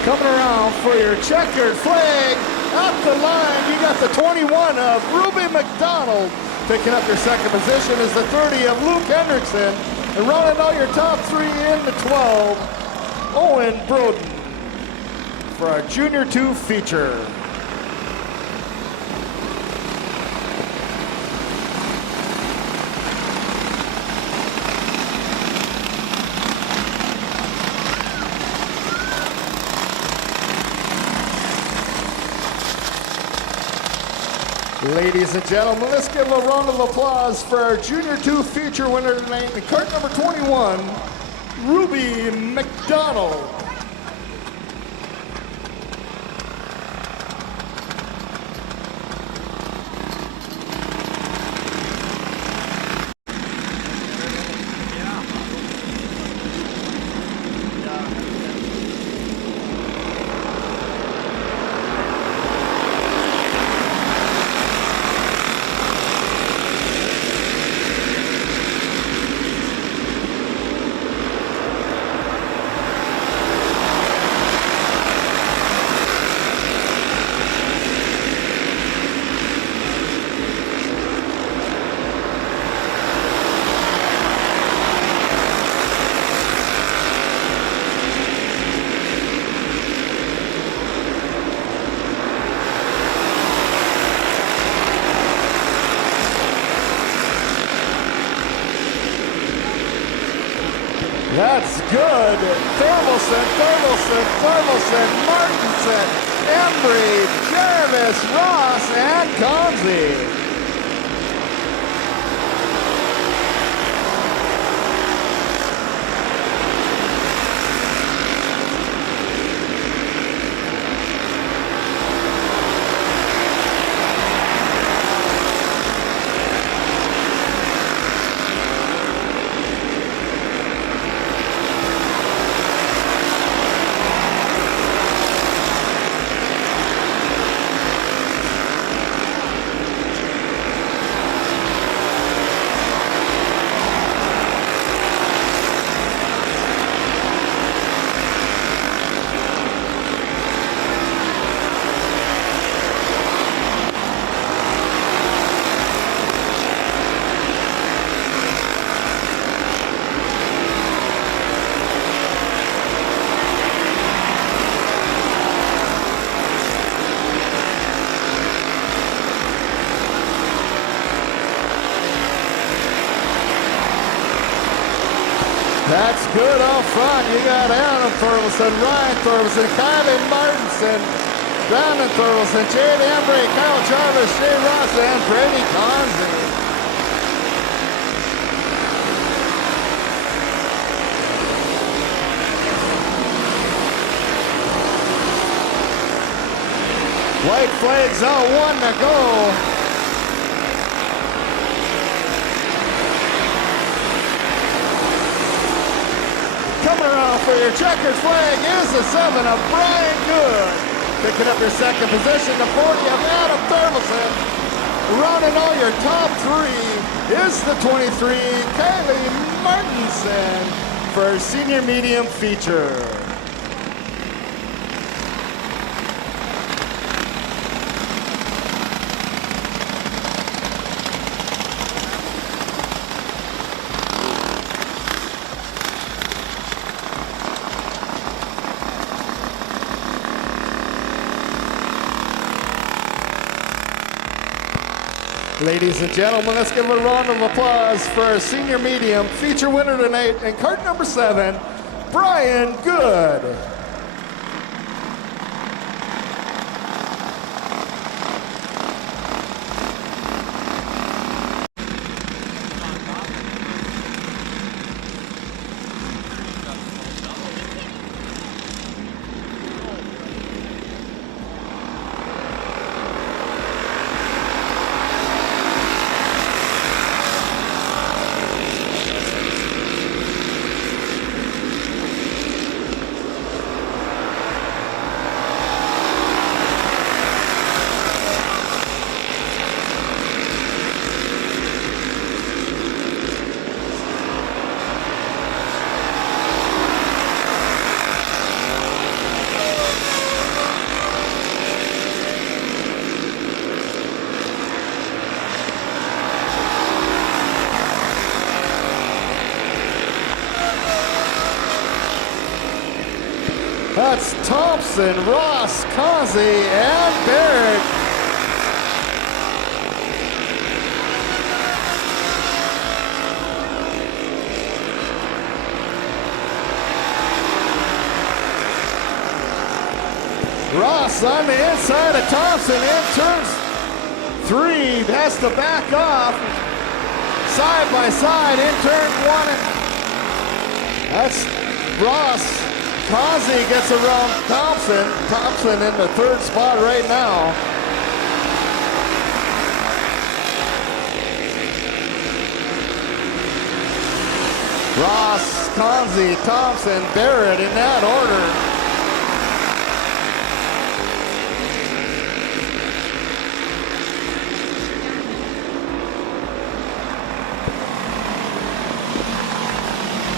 Coming around for your checkered flag. Up the line, you got the 21 of Ruby McDonald. Picking up your second position is the 30 of Luke Hendrickson. And rounding out your top three in the 12, Owen Broden for our Junior 2 feature. Ladies and gentlemen, let's give a round of applause for our Junior 2 feature winner tonight in cart number 21, Ruby McDonald. That's good. Thorvaldsen, Martinson, Embry, Jarvis, Ross, and Conzi. That's good up front. You got Adam Thorvaldsen, Ryan Thorvaldsen, Kylie Martinson, Brandon Thorvaldsen, Jade Embry, Kyle Jarvis, Jay Ross, and Brady Conzi. White flags out, 1 to go. Coming around for your checkered flag is the 7 of Brian Good. Picking up your second position, the 40 of Adam Thorvaldsen. Rounding all your top three is the 23, Kylie Martinson for senior medium feature. Ladies and gentlemen, let's give a round of applause for our senior medium feature winner tonight in cart number 7, Brian Good. That's Thompson, Ross, Causey, and Barrett. Ross on the inside of Thompson in turns 3, has to back off. Side by side in turn 1. That's Ross. Causey gets around Thompson. Thompson in the 3rd spot right now. Ross, Causey, Thompson, Barrett in that order.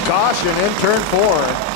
Caution in turn 4.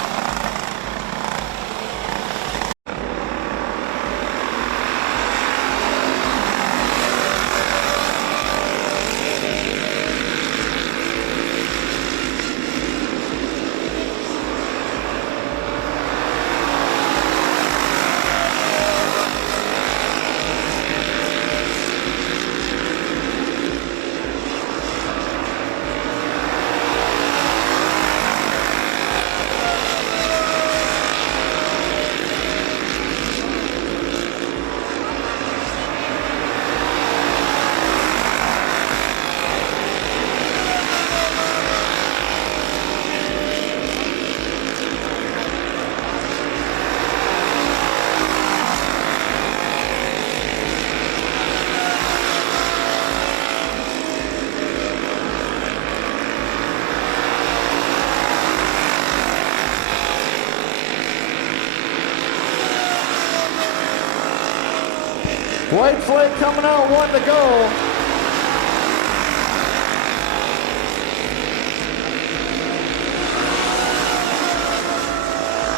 White flag coming out, 1 to go.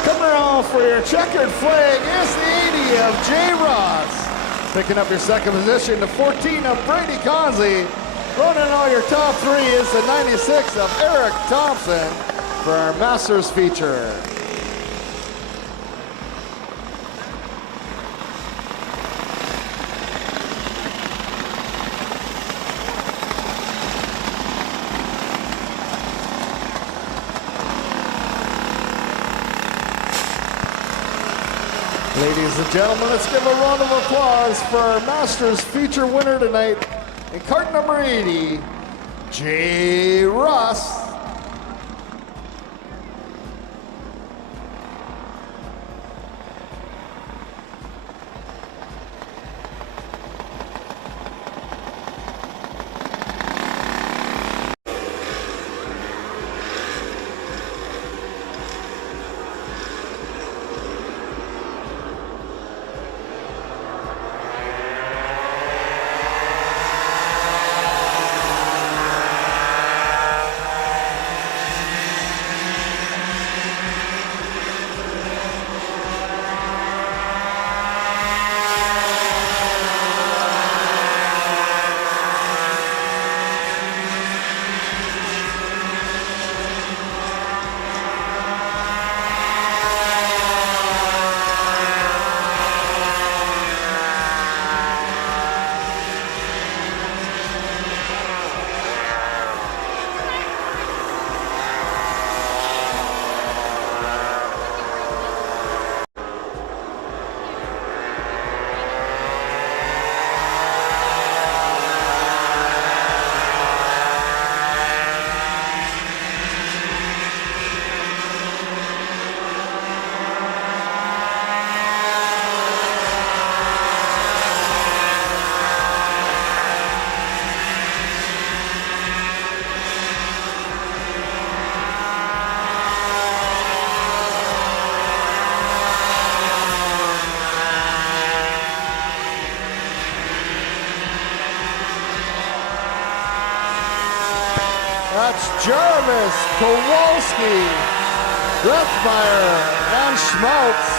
Coming around for your checkered flag is the 80 of Jay Ross. Picking up your 2nd position, the 14 of Brady Causey. Running all your top 3 is the 96 of Eric Thompson for our Masters feature. Ladies and gentlemen, let's give a round of applause for our Masters feature winner tonight in cart number 80, Jay Ross. Jarvis, Kowalski, Rethmeyer, and Schmaltz.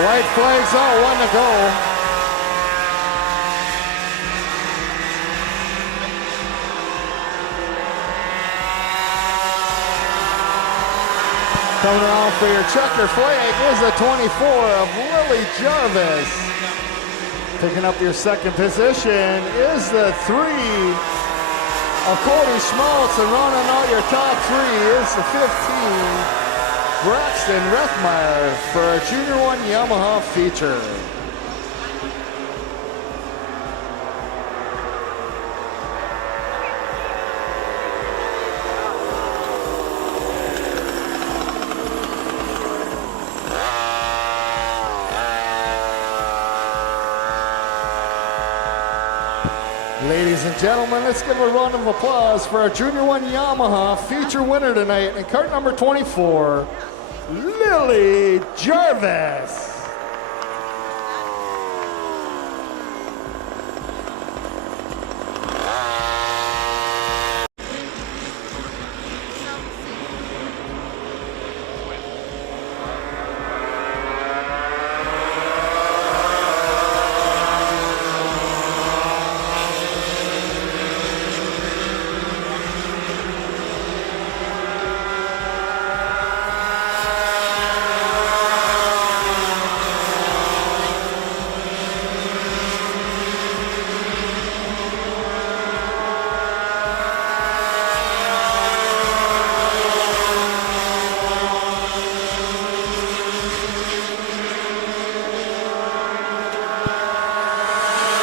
White flags out, 1 to go. Coming around for your checker flag is the 24 of Lily Jarvis. Picking up your second position is the 3 of Cody Schmaltz, and rounding out your top 3 is the 15. Braxton Rethmeyer for a Junior 1 Yamaha feature. Ladies and gentlemen, let's give a round of applause for our Junior 1 Yamaha feature winner tonight in cart number 24, Lily Jarvis.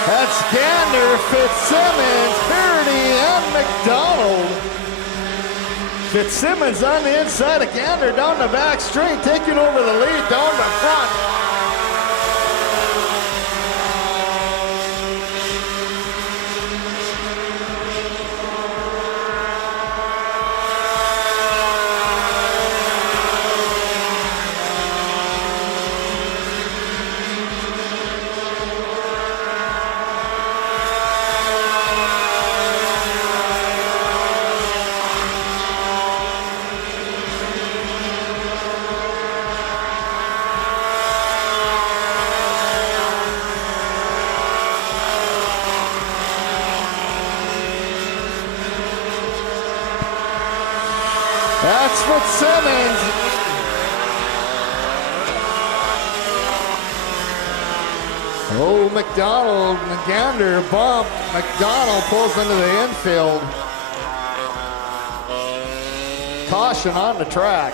That's Gander, Fitzsimmons, Parody, and McDonald. Fitzsimmons on the inside of Gander down the back straight, taking over the lead down the front. That's Fitzsimmons. Oh, McDonald and Gander bump. McDonald pulls into the infield. Caution on the track.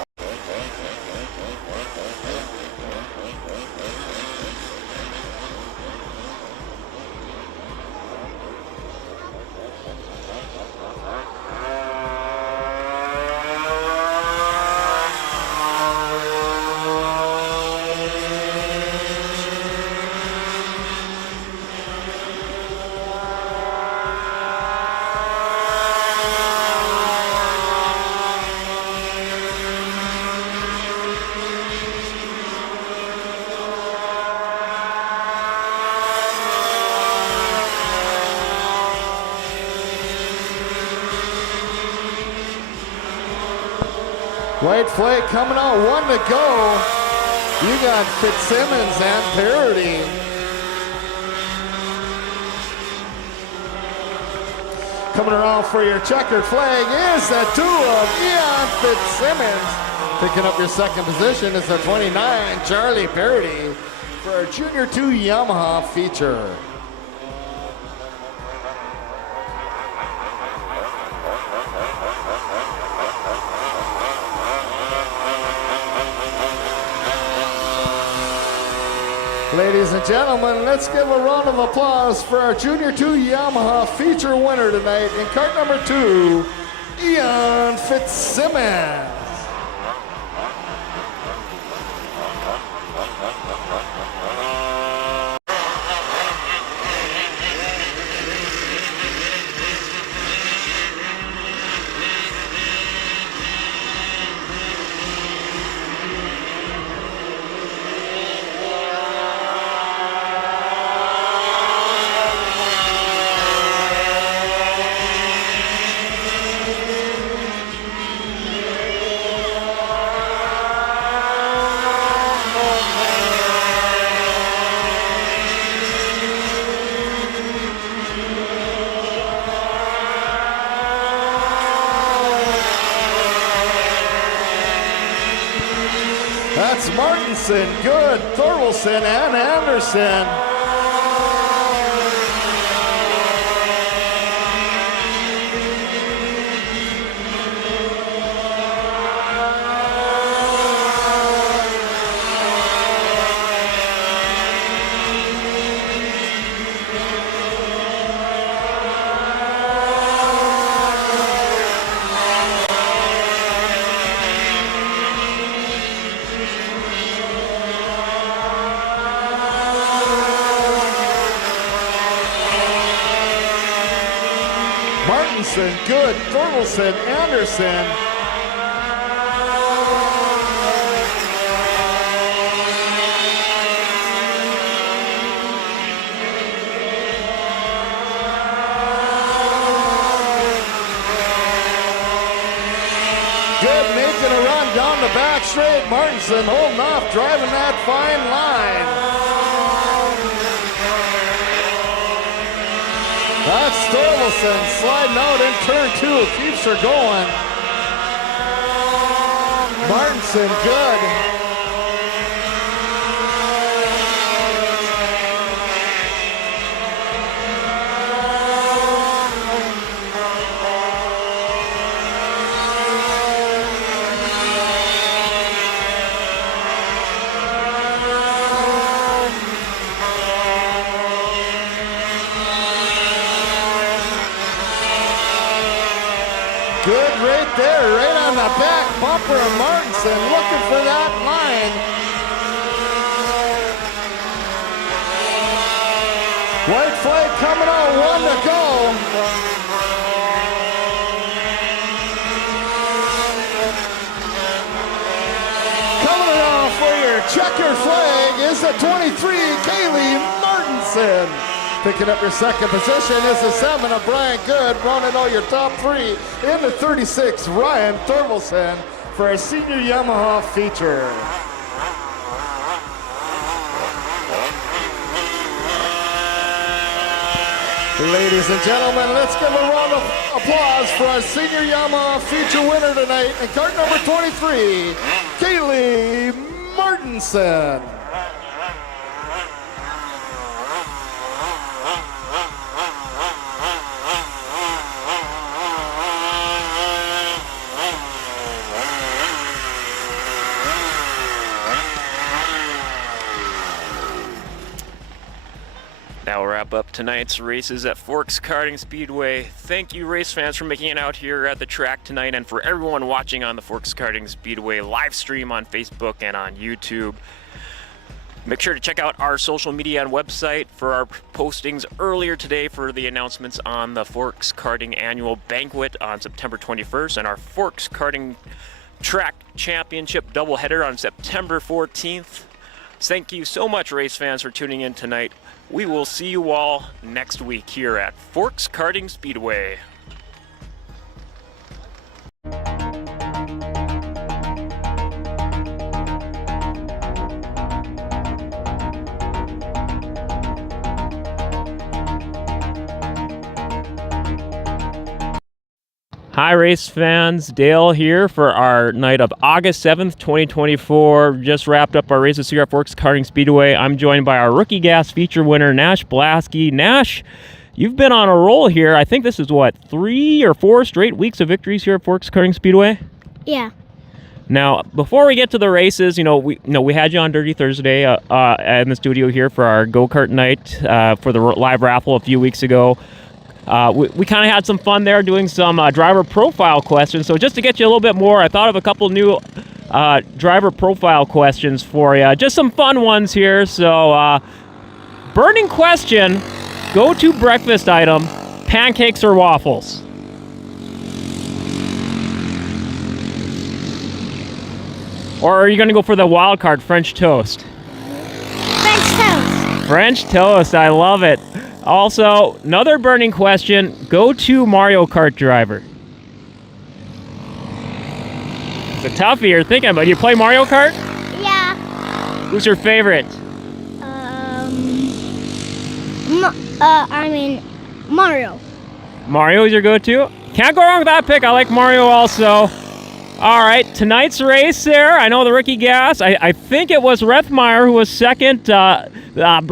White flag coming out, 1 to go. You got Fitzsimmons and Parody. Coming around for your checkered flag is the 2 of Ian Fitzsimmons. Picking up your second position is the 29, Charlie Parody, for our Junior 2 Yamaha feature. Ladies and gentlemen, let's give a round of applause for our Junior 2 Yamaha feature winner tonight in cart number 2, Ian Fitzsimmons. That's Martinson, Good, Thorvaldsen, and Anderson. Martinson, Good, Thorvaldsen, Anderson. Good making a run down the back straight. Martinson holding off, driving that fine line. That's Thorvaldsen sliding out in turn 2, keeps her going. Martinson, Good. Good right there, right on the back bumper of Martinson, looking for that line. White flag coming out, 1 to go. Coming around for your checkered flag is the 23, Kaylee Martinson. Picking up your second position is the 7 of Brian Good, rounding out your top 3 in the 36, Ryan Thorvaldsen, for a senior Yamaha feature. Ladies and gentlemen, let's give a round of applause for our senior Yamaha feature winner tonight in cart number 23, Kaylee Martinson. That will wrap up tonight's races at Forks Karting Speedway. Thank you, race fans, for making it out here at the track tonight, and for everyone watching on the Forks Karting Speedway live stream on Facebook and on YouTube. Make sure to check out our social media and website for our postings earlier today for the announcements on the Forks Karting Annual Banquet on September 21st and our Forks Karting Track Championship doubleheader on September 14th. Thank you so much, race fans, for tuning in tonight. We will see you all next week here at Forks Karting Speedway. Hi, race fans. Dale here for our night of August 7th, 2024. Just wrapped up our races here at Forks Karting Speedway. I'm joined by our Rookie Gas feature winner, Nash Blasky. Nash, you've been on a roll here. I think this is, 3 or 4 straight weeks of victories here at Forks Karting Speedway? Yeah. Now, before we get to the races, we had you on Dirty Thursday in the studio here for our go-kart night for the live raffle a few weeks ago. We kind of had some fun there doing some driver profile questions. So just to get you a little bit more, I thought of a couple new driver profile questions for you. Just some fun ones here. So burning question, go-to breakfast item, pancakes or waffles? Or are you going to go for the wild card, French toast? French toast. French toast, I love it. Also, another burning question, go-to Mario Kart driver. It's a toughie you're thinking about. You play Mario Kart? Yeah. Who's your favorite? Mario. Mario is your go-to? Can't go wrong with that pick. I like Mario also. All right, tonight's race there, I know the Rookie Gas, I think it was Rethmeyer who was second, but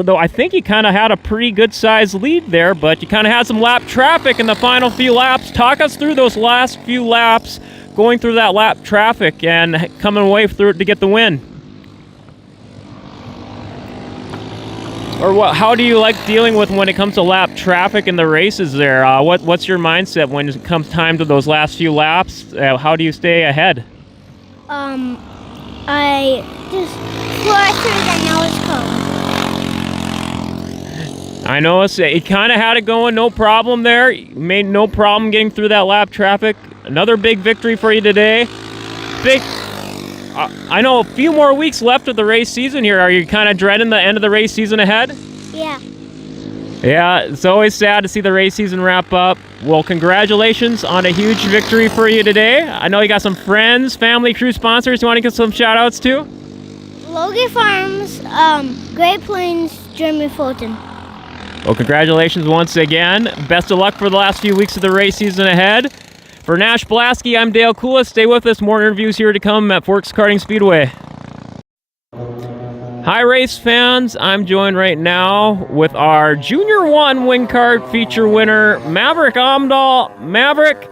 though I think he kind of had a pretty good-sized lead there, but you kind of had some lap traffic in the final few laps. Talk us through those last few laps, going through that lap traffic and coming away through it to get the win. Or how do you like dealing with when it comes to lap traffic in the races there? What's your mindset when it comes time to those last few laps? How do you stay ahead? I just fly through the nose cone. I know it kind of had it going, no problem there. You made no problem getting through that lap traffic. Another big victory for you today. I know a few more weeks left of the race season here. Are you kind of dreading the end of the race season ahead? Yeah. Yeah, it's always sad to see the race season wrap up. Well, congratulations on a huge victory for you today. I know you got some friends, family, crew sponsors you want to give some shout outs to? Logie Farms, Great Plains, Jeremy Fulton. Well, congratulations once again. Best of luck for the last few weeks of the race season ahead. For Nash Blasky, I'm Dale Kulas. Stay with us. More interviews here to come at Forks Karting Speedway. Hi, race fans. I'm joined right now with our Junior 1 wing kart feature winner, Maverick Amdahl. Maverick,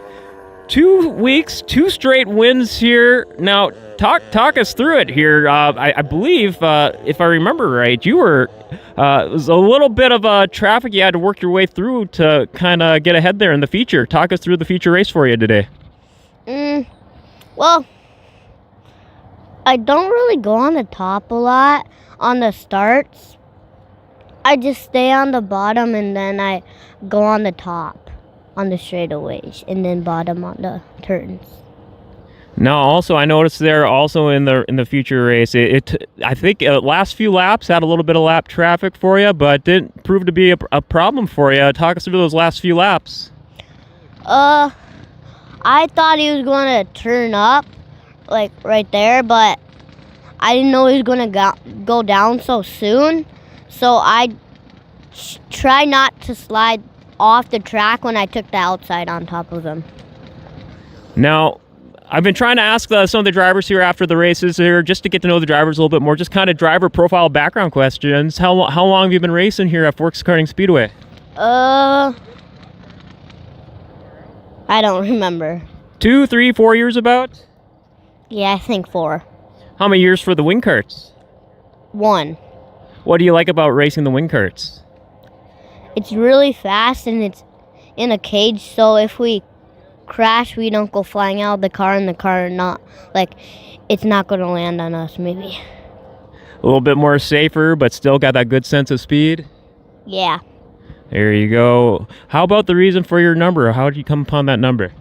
2 weeks, 2 straight wins here. Now, talk us through it here. I believe, if I remember right, you were it was a little bit of traffic you had to work your way through to kind of get ahead there in the feature. Talk us through the feature race for you today. Well, I don't really go on the top a lot on the starts. I just stay on the bottom and then I go on the top on the straightaways and then bottom on the turns. Now, also, I noticed there also in the future race, I think last few laps had a little bit of lap traffic for you, but didn't prove to be a problem for you. Talk us through those last few laps. I thought he was going to turn up, like right there, but I didn't know he was going to go down so soon. So I try not to slide off the track when I took the outside on top of him. Now, I've been trying to ask some of the drivers here after the races here just to get to know the drivers a little bit more, just kind of driver profile background questions. How long have you been racing here at Forks Karting Speedway? I don't remember. 2, 3, 4 years about? Yeah, I think 4. How many years for the wing karts? 1. What do you like about racing the wing karts? It's really fast and it's in a cage, so if we crash, we don't go flying out of the car, and the car it's not going to land on us, maybe. A little bit more safer, but still got that good sense of speed? Yeah. There you go. How about the reason for your number? How did you come upon that number?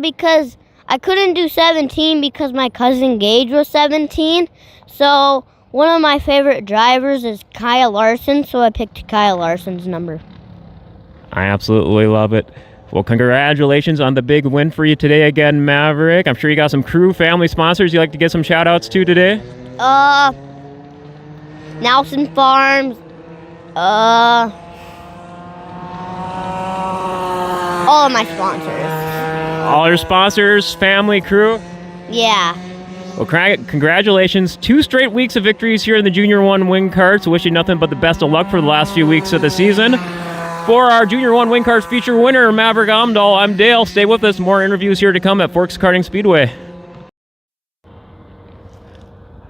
Because I couldn't do 17 because my cousin Gage was 17. So one of my favorite drivers is Kyle Larson, so I picked Kyle Larson's number. I absolutely love it. Well, congratulations on the big win for you today again, Maverick. I'm sure you got some crew, family sponsors you'd like to give some shout-outs to today? Nelson Farms, all of my sponsors. All your sponsors, family, crew. Yeah. Well, congratulations. 2 straight weeks of victories here in the Junior 1 Wing Karts. Wish you nothing but the best of luck for the last few weeks of the season. For our Junior 1 Wing Karts feature winner, Maverick Amdahl, I'm Dale. Stay with us. More interviews here to come at Forks Karting Speedway.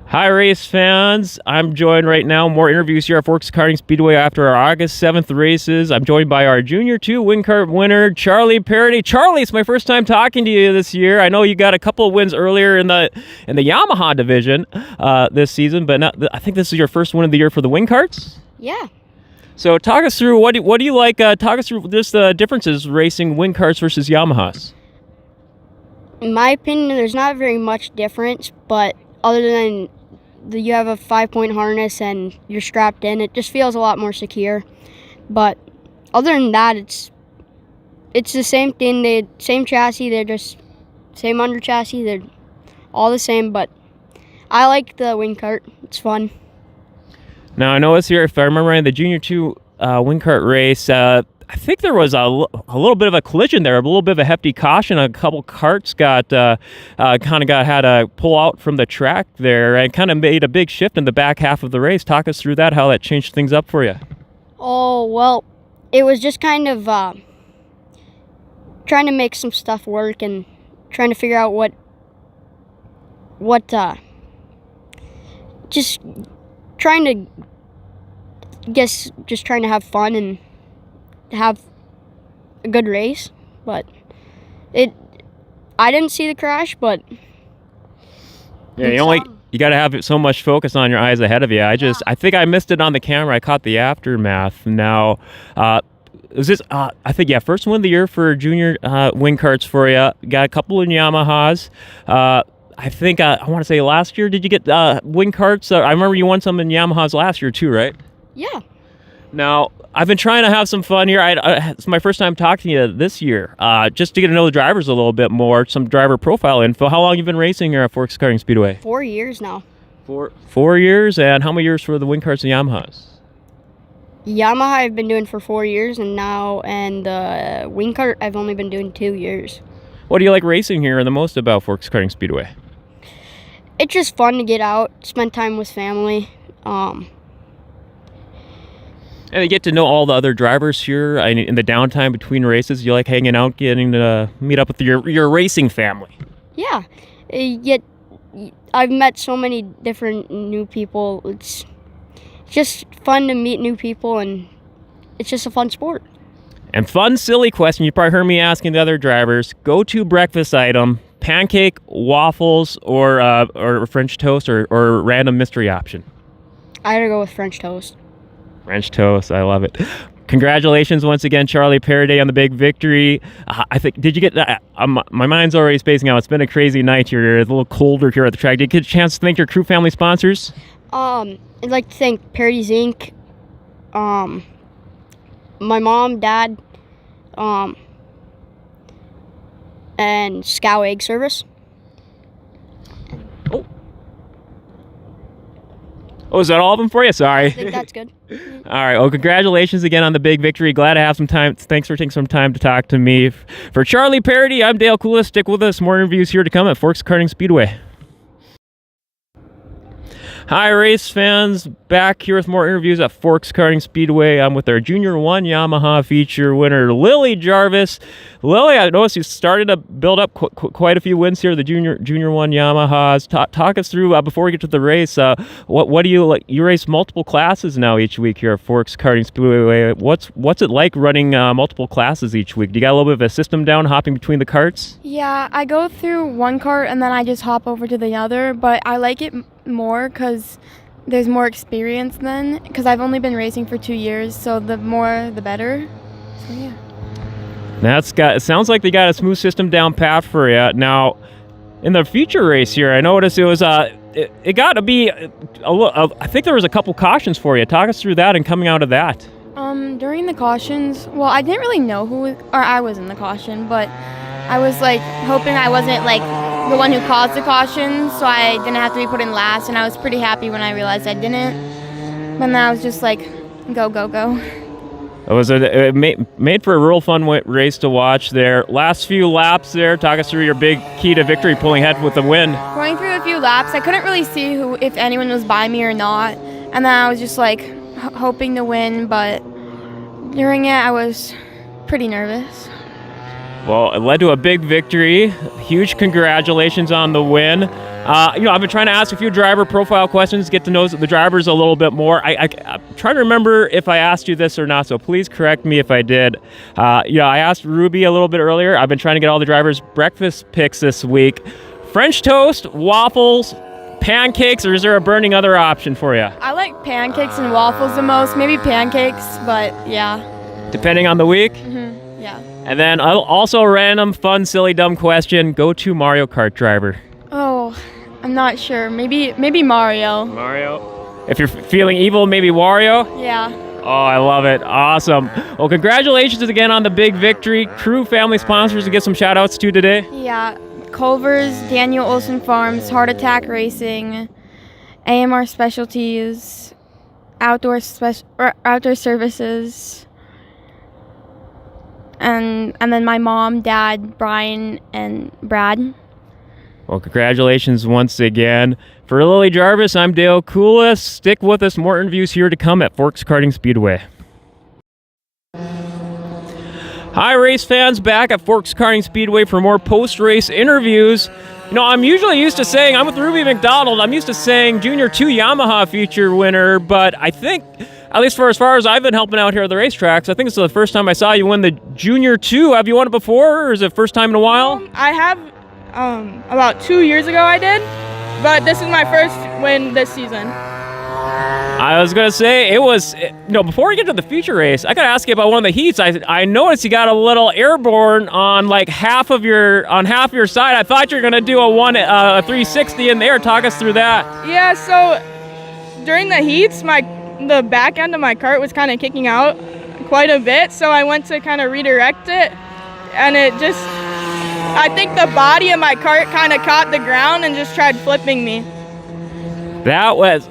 Hi, race fans. I'm joined right now. More interviews here at Forks Karting Speedway after our August 7th races. I'm joined by our Junior 2 Wing Kart winner, Charlie Parody. Charlie, it's my first time talking to you this year. I know you got a couple of wins earlier in the Yamaha division this season, but I think this is your first win of the year for the Wing Karts? Yeah. So talk us through, what do you like? Talk us through just the differences racing Wing Karts versus Yamahas. In my opinion, there's not very much difference, but other than you have a 5-point harness and you're strapped in, it just feels a lot more secure. But other than that, it's the same thing. Same chassis. They're just same under chassis. They're all the same. But I like the wing kart. It's fun. Now I know it's here. If I remember right, the Junior 2 Wing Kart race. I think there was a little bit of a collision there, a little bit of a hefty caution. A couple karts had to pull out from the track there and kind of made a big shift in the back half of the race. Talk us through that, how that changed things up for you. Oh, well, it was just kind of trying to make some stuff work and trying to figure out just trying to have fun and have a good race. But I didn't see the crash, but yeah, you got to have so much focus on your eyes ahead of you. I think I missed it on the camera. I caught the aftermath. Now, is this I think first win of the year for Junior Wing Karts for you. Got a couple in Yamahas. I think I want to say last year. Did you get Wing Karts? I remember you won some in Yamahas last year too, right? yeah. Now, I've been trying to have some fun here. It's my first time talking to you this year, just to get to know the drivers a little bit more, some driver profile info. How long have you been racing here at Forks Karting Speedway? 4 years now. 4 years, and how many years for the Wing Karts and Yamahas? Yamaha I've been doing for 4 years, and the wing kart I've only been doing 2 years. What do you like racing here the most about Forks Karting Speedway? It's just fun to get out, spend time with family. And you get to know all the other drivers here in the downtime between races. You like hanging out, getting to meet up with your racing family. Yeah, I've met so many different new people. It's just fun to meet new people, and it's just a fun sport. And fun, silly question you probably heard me asking the other drivers: go-to breakfast item, pancake, waffles, or French toast, or random mystery option? I gotta go with French toast. French toast, I love it. Congratulations once again, Charlie Parody, on the big victory. I think, did you get that? My mind's already spacing out. It's been a crazy night here. It's a little colder here at the track. Did you get a chance to thank your crew family sponsors? I'd like to thank Parody's Inc., my mom, dad, and Scow Egg Service. Oh, is that all of them for you? Sorry. I think that's good. All right. Well, congratulations again on the big victory. Glad to have some time. Thanks for taking some time to talk to me. For Charlie Parody, I'm Dale Kulas. Stick with us. More interviews here to come at Forks Karting Speedway. Hi, race fans. Back here with more interviews at Forks Karting Speedway. I'm with our Junior 1 Yamaha feature winner, Lily Jarvis. Lily, I noticed you started to build up quite a few wins here, the Junior 1 Yamahas. Talk us through, before we get to the race, what do you like? You race multiple classes now each week here at Forks Karting Speedway. What's it like running multiple classes each week? Do you got a little bit of a system down, hopping between the karts? Yeah, I go through one kart and then I just hop over to the other, but I like it more because there's more experience then, because I've only been racing for 2 years, so the more the better. So yeah. It sounds like they got a smooth system down pat for you. Now, in the feature race here, I noticed it was it got to be I think there was a couple cautions for you. Talk us through that and coming out of that. During the cautions, well, I didn't really know I was in the caution, but I was like hoping I wasn't like the one who caused the caution, so I didn't have to be put in last, and I was pretty happy when I realized I didn't. But then I was just like, go, go, go. It was made for a real fun race to watch there. Last few laps there, talk us through your big key to victory, pulling ahead with the win. Going through a few laps, I couldn't really see if anyone was by me or not, and then I was just like hoping to win, but during it I was pretty nervous. Well, it led to a big victory. Huge congratulations on the win. I've been trying to ask a few driver profile questions, get to know the drivers a little bit more. I'm trying to remember if I asked you this or not, so please correct me if I did. I asked Ruby a little bit earlier. I've been trying to get all the drivers' breakfast picks this week. French toast, waffles, pancakes, or is there a burning other option for you? I like pancakes and waffles the most, maybe pancakes, but yeah. Depending on the week? Mm-hmm. Yeah. And then also a random, fun, silly, dumb question. Go-to Mario Kart driver. Oh, I'm not sure. Maybe Mario. Mario. If you're feeling evil, maybe Wario? Yeah. Oh, I love it. Awesome. Well, congratulations again on the big victory. Crew, family sponsors to get some shout-outs to today. Yeah. Culver's, Daniel Olson Farms, Heart Attack Racing, AMR Specialties, Outdoor Services, and then my mom, dad, Brian, and Brad. Well, congratulations once again. For Lily Jarvis, I'm Dale Kulas. Stick with us. More interviews here to come at Forks Karting Speedway. Hi, race fans. Back at Forks Karting Speedway for more post-race interviews. I'm usually used to saying, I'm with Ruby McDonald. I'm used to saying Junior 2 Yamaha feature winner, but I think, at least for as far as I've been helping out here at the racetracks, I think it's the first time I saw you win the Junior 2. Have you won it before, or is it first time in a while? I have about 2 years ago I did, but this is my first win this season. I was going to say, it was, before we get to the feature race, I got to ask you about one of the heats. I noticed you got a little airborne on like half of your side. I thought you were going to do a 360 in the air. Talk us through that. Yeah, so during the heats, the back end of my kart was kind of kicking out quite a bit, so I went to kind of redirect it, and I think the body of my kart kind of caught the ground and just tried flipping me. That was,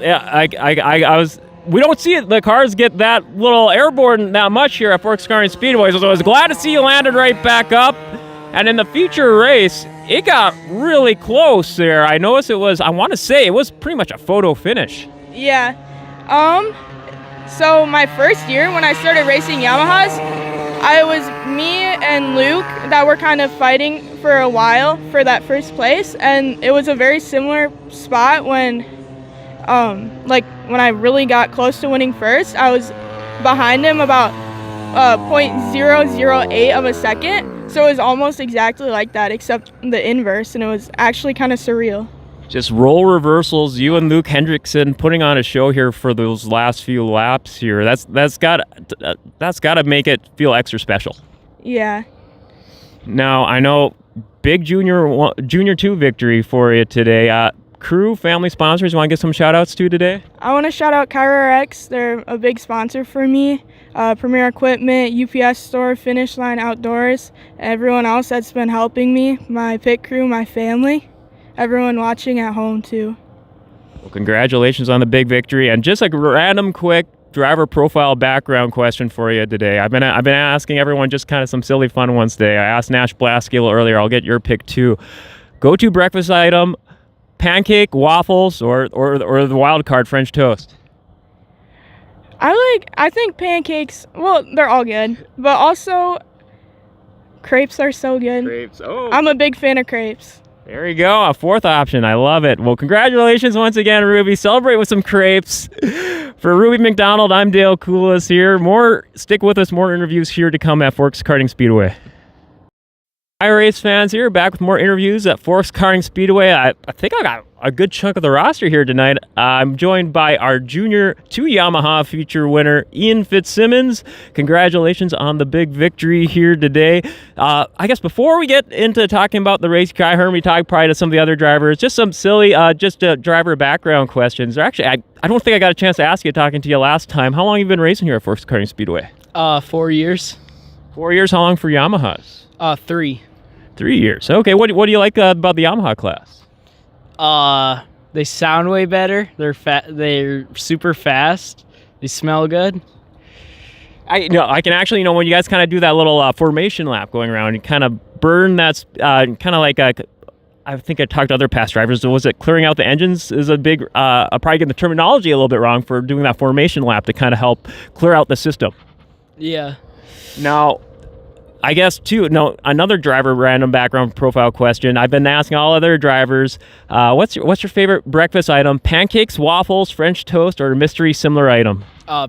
we don't see the cars get that little airborne that much here at Forks Karting Speedway, so I was glad to see you landed right back up. And in the feature race, it got really close there. I noticed it was pretty much a photo finish. Yeah. So my first year when I started racing Yamahas, I was me and Luke that were kind of fighting for a while for that first place, and it was a very similar spot when when I really got close to winning first. I was behind him about 0.008 of a second, so it was almost exactly like that except the inverse, and it was actually kind of surreal. Just role reversals, you and Luke Hendrickson putting on a show here for those last few laps here. That's got to make it feel extra special. Yeah. Now, I know big Junior 2 victory for you today. Crew, family sponsors, you want to give some shout-outs to today? I want to shout out Kyra RX. They're a big sponsor for me. Premier Equipment, UPS Store, Finish Line Outdoors, everyone else that's been helping me, my pit crew, my family, everyone watching at home too. Well, congratulations on the big victory. And just a random quick driver profile background question for you today. I've been asking everyone just kind of some silly fun ones today. I asked Nash Blaskill earlier. I'll get your pick too. Go-to breakfast item: pancake, waffles, or the wild card French toast? I think pancakes, well, they're all good, but also crepes are so good. Crepes. Oh. I'm a big fan of crepes. There you go, a fourth option. I love it. Well, congratulations once again, Ruby. Celebrate with some crepes. For Ruby McDonald, I'm Dale Kulas here. Stick with us, more interviews here to come at Forks Karting Speedway. Hi, race fans here, back with more interviews at Forks Karting Speedway. I think I got a good chunk of the roster here tonight. I'm joined by our Junior 2 Yamaha feature winner, Ian Fitzsimmons. Congratulations on the big victory here today. I guess before we get into talking about the race, I heard me talk probably to some of the other drivers, just some silly driver background questions. Actually, I don't think I got a chance to ask you talking to you last time. How long have you been racing here at Forks Karting Speedway? 4 years. 4 years. How long for Yamahas? 3. 3 years. Okay, what do you like about the Yamaha class? They sound way better. They're super fast. They smell good. I can actually, when you guys kind of do that little formation lap going around, you kind of burn that's kind of like I think I talked to other past drivers. So was it clearing out the engines is a big, I'm probably getting the terminology a little bit wrong for doing that formation lap to kind of help clear out the system. Yeah. Now, I guess too, another driver random background profile question. I've been asking all other drivers, what's your favorite breakfast item? Pancakes, waffles, French toast, or a mystery similar item?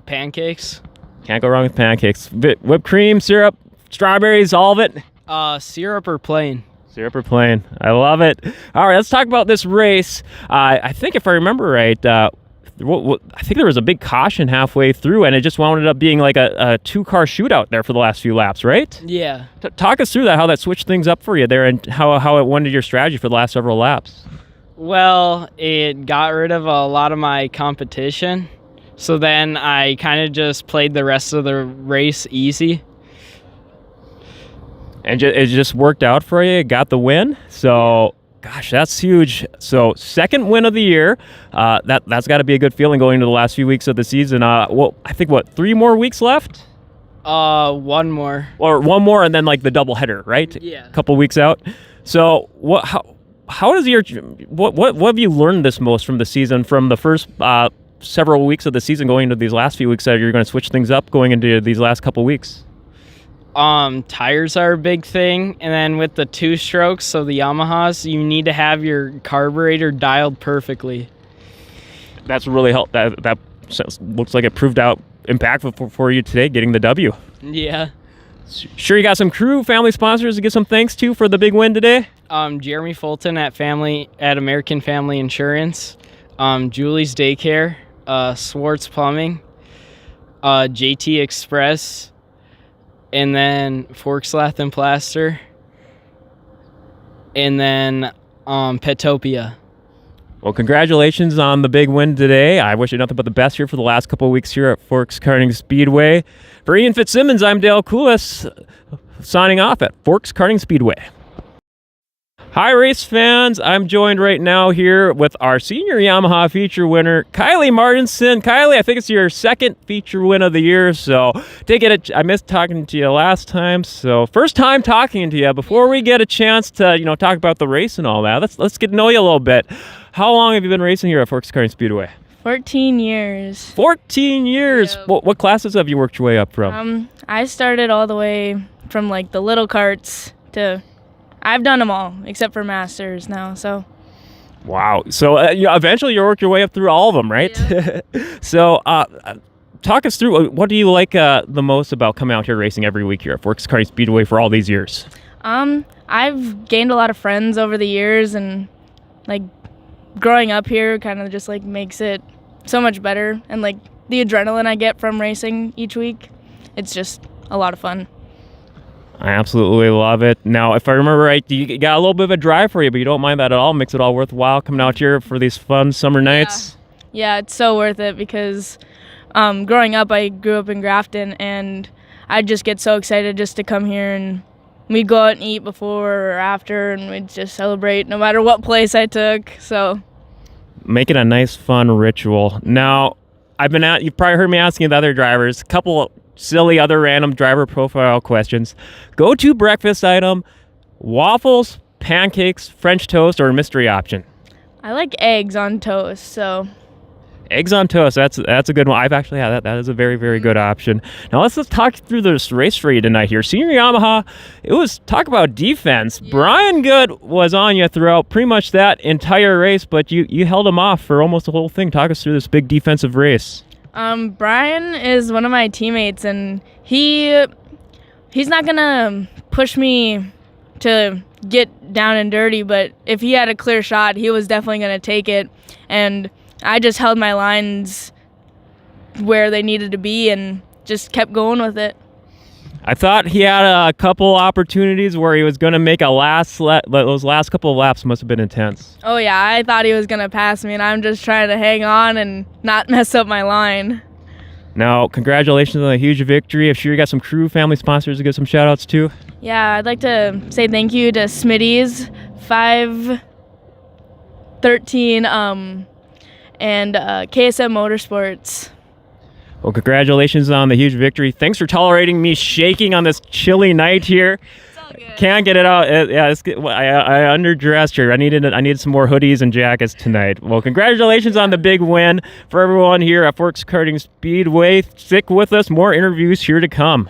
Pancakes. Can't go wrong with pancakes. Whipped cream, syrup, strawberries, all of it? Syrup or plain? Syrup or plain. I love it. All right, let's talk about this race. I think if I remember right, I think there was a big caution halfway through, and it just wound up being like a two-car shootout there for the last few laps, right? Yeah. Talk us through that, how that switched things up for you there, and how it went into your strategy for the last several laps. Well, it got rid of a lot of my competition. So then I kind of just played the rest of the race easy. And it just worked out for you. Got the win. So, gosh, that's huge. So, second win of the year. That's got to be a good feeling going into the last few weeks of the season. I think, 3 more weeks left? One more. Or one more and then like the doubleheader, right? Yeah. A couple weeks out. So, how does what have you learned this most from the season, from the first several weeks of the season going into these last few weeks that you're going to switch things up going into these last couple weeks? Tires are a big thing, and then with the 2-strokes, so the Yamahas, you need to have your carburetor dialed perfectly. That's really helped. That looks like it proved out impactful for you today, getting the W. Yeah. Sure, you got some crew, family sponsors to give some thanks to for the big win today? Jeremy Fulton at American Family Insurance, Julie's Daycare, Swartz Plumbing, JT Express, and then Forks Lath and Plaster, and then Petopia. Well, congratulations on the big win today. I wish you nothing but the best here for the last couple of weeks here at Forks Karting Speedway. For Ian Fitzsimmons, I'm Dale Kulas, signing off at Forks Karting Speedway. Hi, race fans. I'm joined right now here with our senior Yamaha feature winner, Kylie Martinson. Kylie, I think it's your second feature win of the year, so I missed talking to you last time, so first time talking to you. Before we get a chance to, talk about the race and all that, let's get to know you a little bit. How long have you been racing here at Forks Karting Speedway? 14 years. 14 years. Yep. What classes have you worked your way up from? I started all the way from like the little karts to, I've done them all except for masters now. So. Wow. So eventually you work your way up through all of them, right? Yeah. So talk us through, what do you like the most about coming out here racing every week here at Forks Karting Speedway for all these years? I've gained a lot of friends over the years, and like growing up here kind of just like makes it so much better, and like the adrenaline I get from racing each week, it's just a lot of fun. I absolutely love it. Now, if I remember right, you got a little bit of a drive for you, but you don't mind that at all. Makes it all worthwhile coming out here for these fun summer nights. Yeah, it's so worth it because growing up, I grew up in Grafton, and I just get so excited just to come here, and we'd go out and eat before or after, and we'd just celebrate no matter what place I took. So make it a nice, fun ritual. Now, you've probably heard me asking the other drivers a couple silly other random driver profile questions. Go-to breakfast item: waffles, pancakes, French toast, or a mystery option? I like eggs on toast, so. Eggs on toast, that's a good one. I've actually had that. That is a very, very good option. Now let's talk through this race for you tonight here. Senior Yamaha, talk about defense. Yeah. Brian Good was on you throughout pretty much that entire race, but you held him off for almost the whole thing. Talk us through this big defensive race. Brian is one of my teammates, and he's not gonna push me to get down and dirty, but if he had a clear shot, he was definitely gonna take it, and I just held my lines where they needed to be and just kept going with it. I thought he had a couple opportunities where he was going to make those last couple of laps must have been intense. Oh yeah, I thought he was going to pass me, and I'm just trying to hang on and not mess up my line. Now, congratulations on a huge victory. I'm sure you got some crew, family sponsors to give some shout outs to. Yeah, I'd like to say thank you to Smitty's 513 and KSM Motorsports. Well, congratulations on the huge victory. Thanks for tolerating me shaking on this chilly night here. Can't get it out. I underdressed here. I needed some more hoodies and jackets tonight. Well, congratulations on the big win for everyone here at Forks Karting Speedway. Stick with us. More interviews here to come.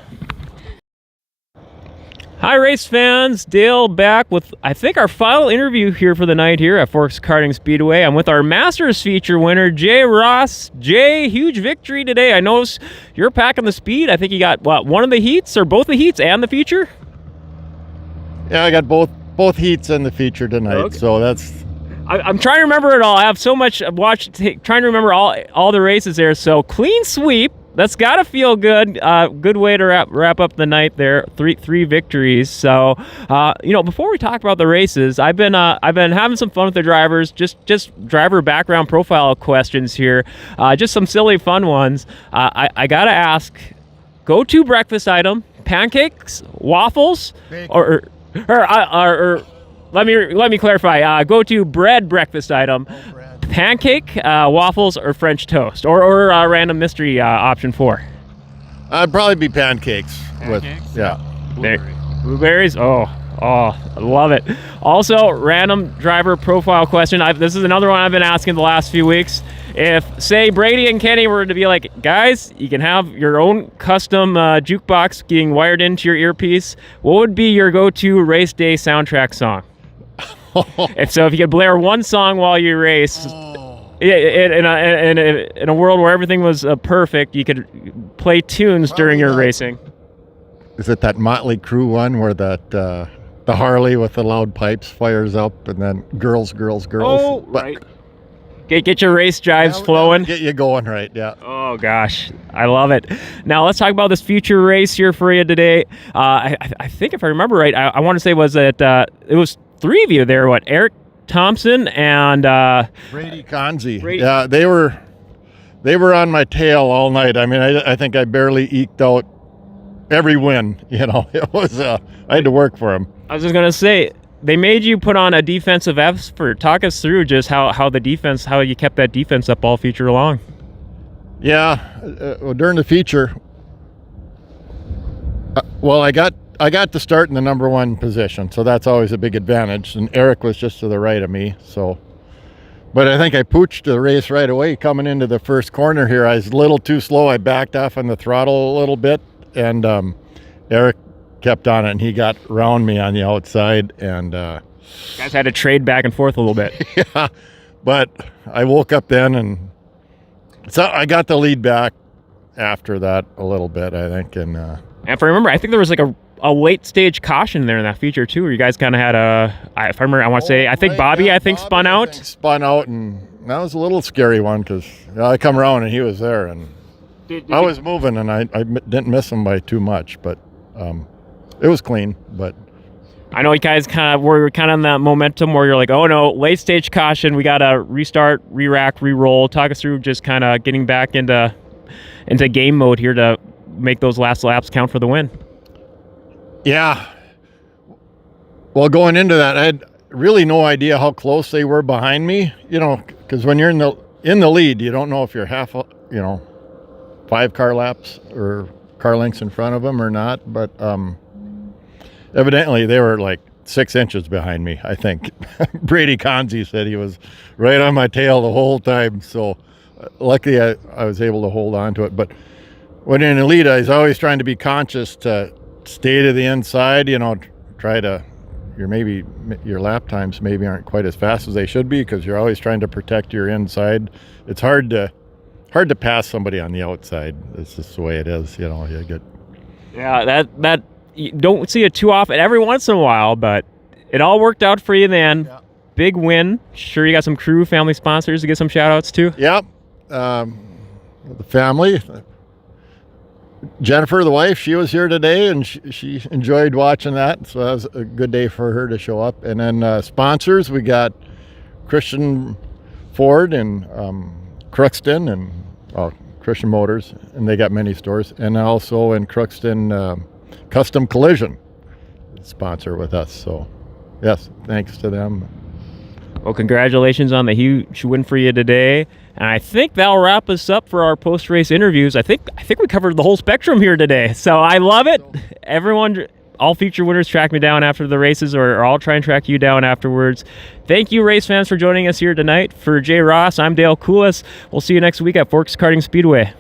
Hi, race fans. Dale back with, I think, our final interview here for the night here at Forks Karting Speedway. I'm with our Masters feature winner, Jay Ross. Jay, huge victory today. I noticed you're packing the speed. I think you got, what, one of the heats or both the heats and the feature? Yeah, I got both heats and the feature tonight, Okay. so that's... I'm trying to remember it all. I have so much trying to remember all the races there. So clean sweep. That's got to feel good. Good way to wrap up the night there. Three victories. So, before we talk about the races, I've been having some fun with the drivers. Just driver background profile questions here. Just some silly fun ones. I gotta ask: go-to breakfast item, pancakes, waffles, or let me clarify. Go-to bread breakfast item. Pancake, waffles, or French toast, or random mystery option 4. I'd probably be pancakes. Yeah. Blueberries. Oh, I love it. Also, random driver profile question. This is another one I've been asking the last few weeks. If, say, Brady and Kenny were to be like, guys, you can have your own custom jukebox getting wired into your earpiece, what would be your go-to race day soundtrack song? If you could blare one song while you race, in a world where everything was perfect, you could play tunes during your racing. Is it that Motley Crue one where the Harley with the loud pipes fires up and then girls? Oh, right. Get your race jives flowing. Get you going right, yeah. Oh gosh, I love it. Now let's talk about this future race here for you today. I think if I remember right, I want to say it was 3 of you there. What, Eric Thompson and Brady Conzi. Yeah, they were on my tail all night. I mean, I think I barely eked out every win. It was I had to work for them. I was just gonna say, they made you put on a defensive effort. Talk us through just how you kept that defense up all feature long. Yeah, during the feature, I got to start in the number 1 position, so that's always a big advantage. And Eric was just to the right of me, so. But I think I pooched the race right away coming into the first corner here. I was a little too slow. I backed off on the throttle a little bit, and Eric kept on it, and he got around me on the outside. And you guys had to trade back and forth a little bit. Yeah, but I woke up then, and so I got the lead back after that a little bit, I think. And if I remember, I think there was like a late stage caution there in that feature too, where you guys kind of had if I remember, I want to say, I think Bobby spun out. Spun out, and that was a little scary one because I come around and he was there, and I was moving, and I didn't miss him by too much, but it was clean. But I know you guys were kind of in that momentum where you're like, oh no, late stage caution, we got to restart, re-rack, re-roll. Talk us through just kind of getting back into game mode here to make those last laps count for the win. Yeah. Well, going into that, I had really no idea how close they were behind me, because when you're in the lead, you don't know if you're 5 car laps or car lengths in front of them or not. But evidently they were like 6 inches behind me, I think. Brady Conzi said he was right on my tail the whole time. So luckily I was able to hold on to it. But when you're in the lead, I was always trying to be conscious to stay to the inside, try to, your lap times maybe aren't quite as fast as they should be because you're always trying to protect your inside. It's hard to pass somebody on the outside. It's just the way it is, you get. Yeah, that you don't see it too often, every once in a while, but it all worked out for you then. Yeah. Big win. Sure, you got some crew, family sponsors to get some shout outs to? Yep. The family. Jennifer, the wife, she was here today, and she enjoyed watching that, so that was a good day for her to show up. And then sponsors, we got Christian Ford and Crookston and Christian Motors, and they got many stores. And also in Crookston, Custom Collision sponsor with us. So, yes, thanks to them. Well, congratulations on the huge win for you today. And I think that'll wrap us up for our post-race interviews. I think we covered the whole spectrum here today. So I love it. Everyone, all feature winners track me down after the races, or I'll try and track you down afterwards. Thank you, race fans, for joining us here tonight. For Jay Ross, I'm Dale Kulas. We'll see you next week at Forks Karting Speedway.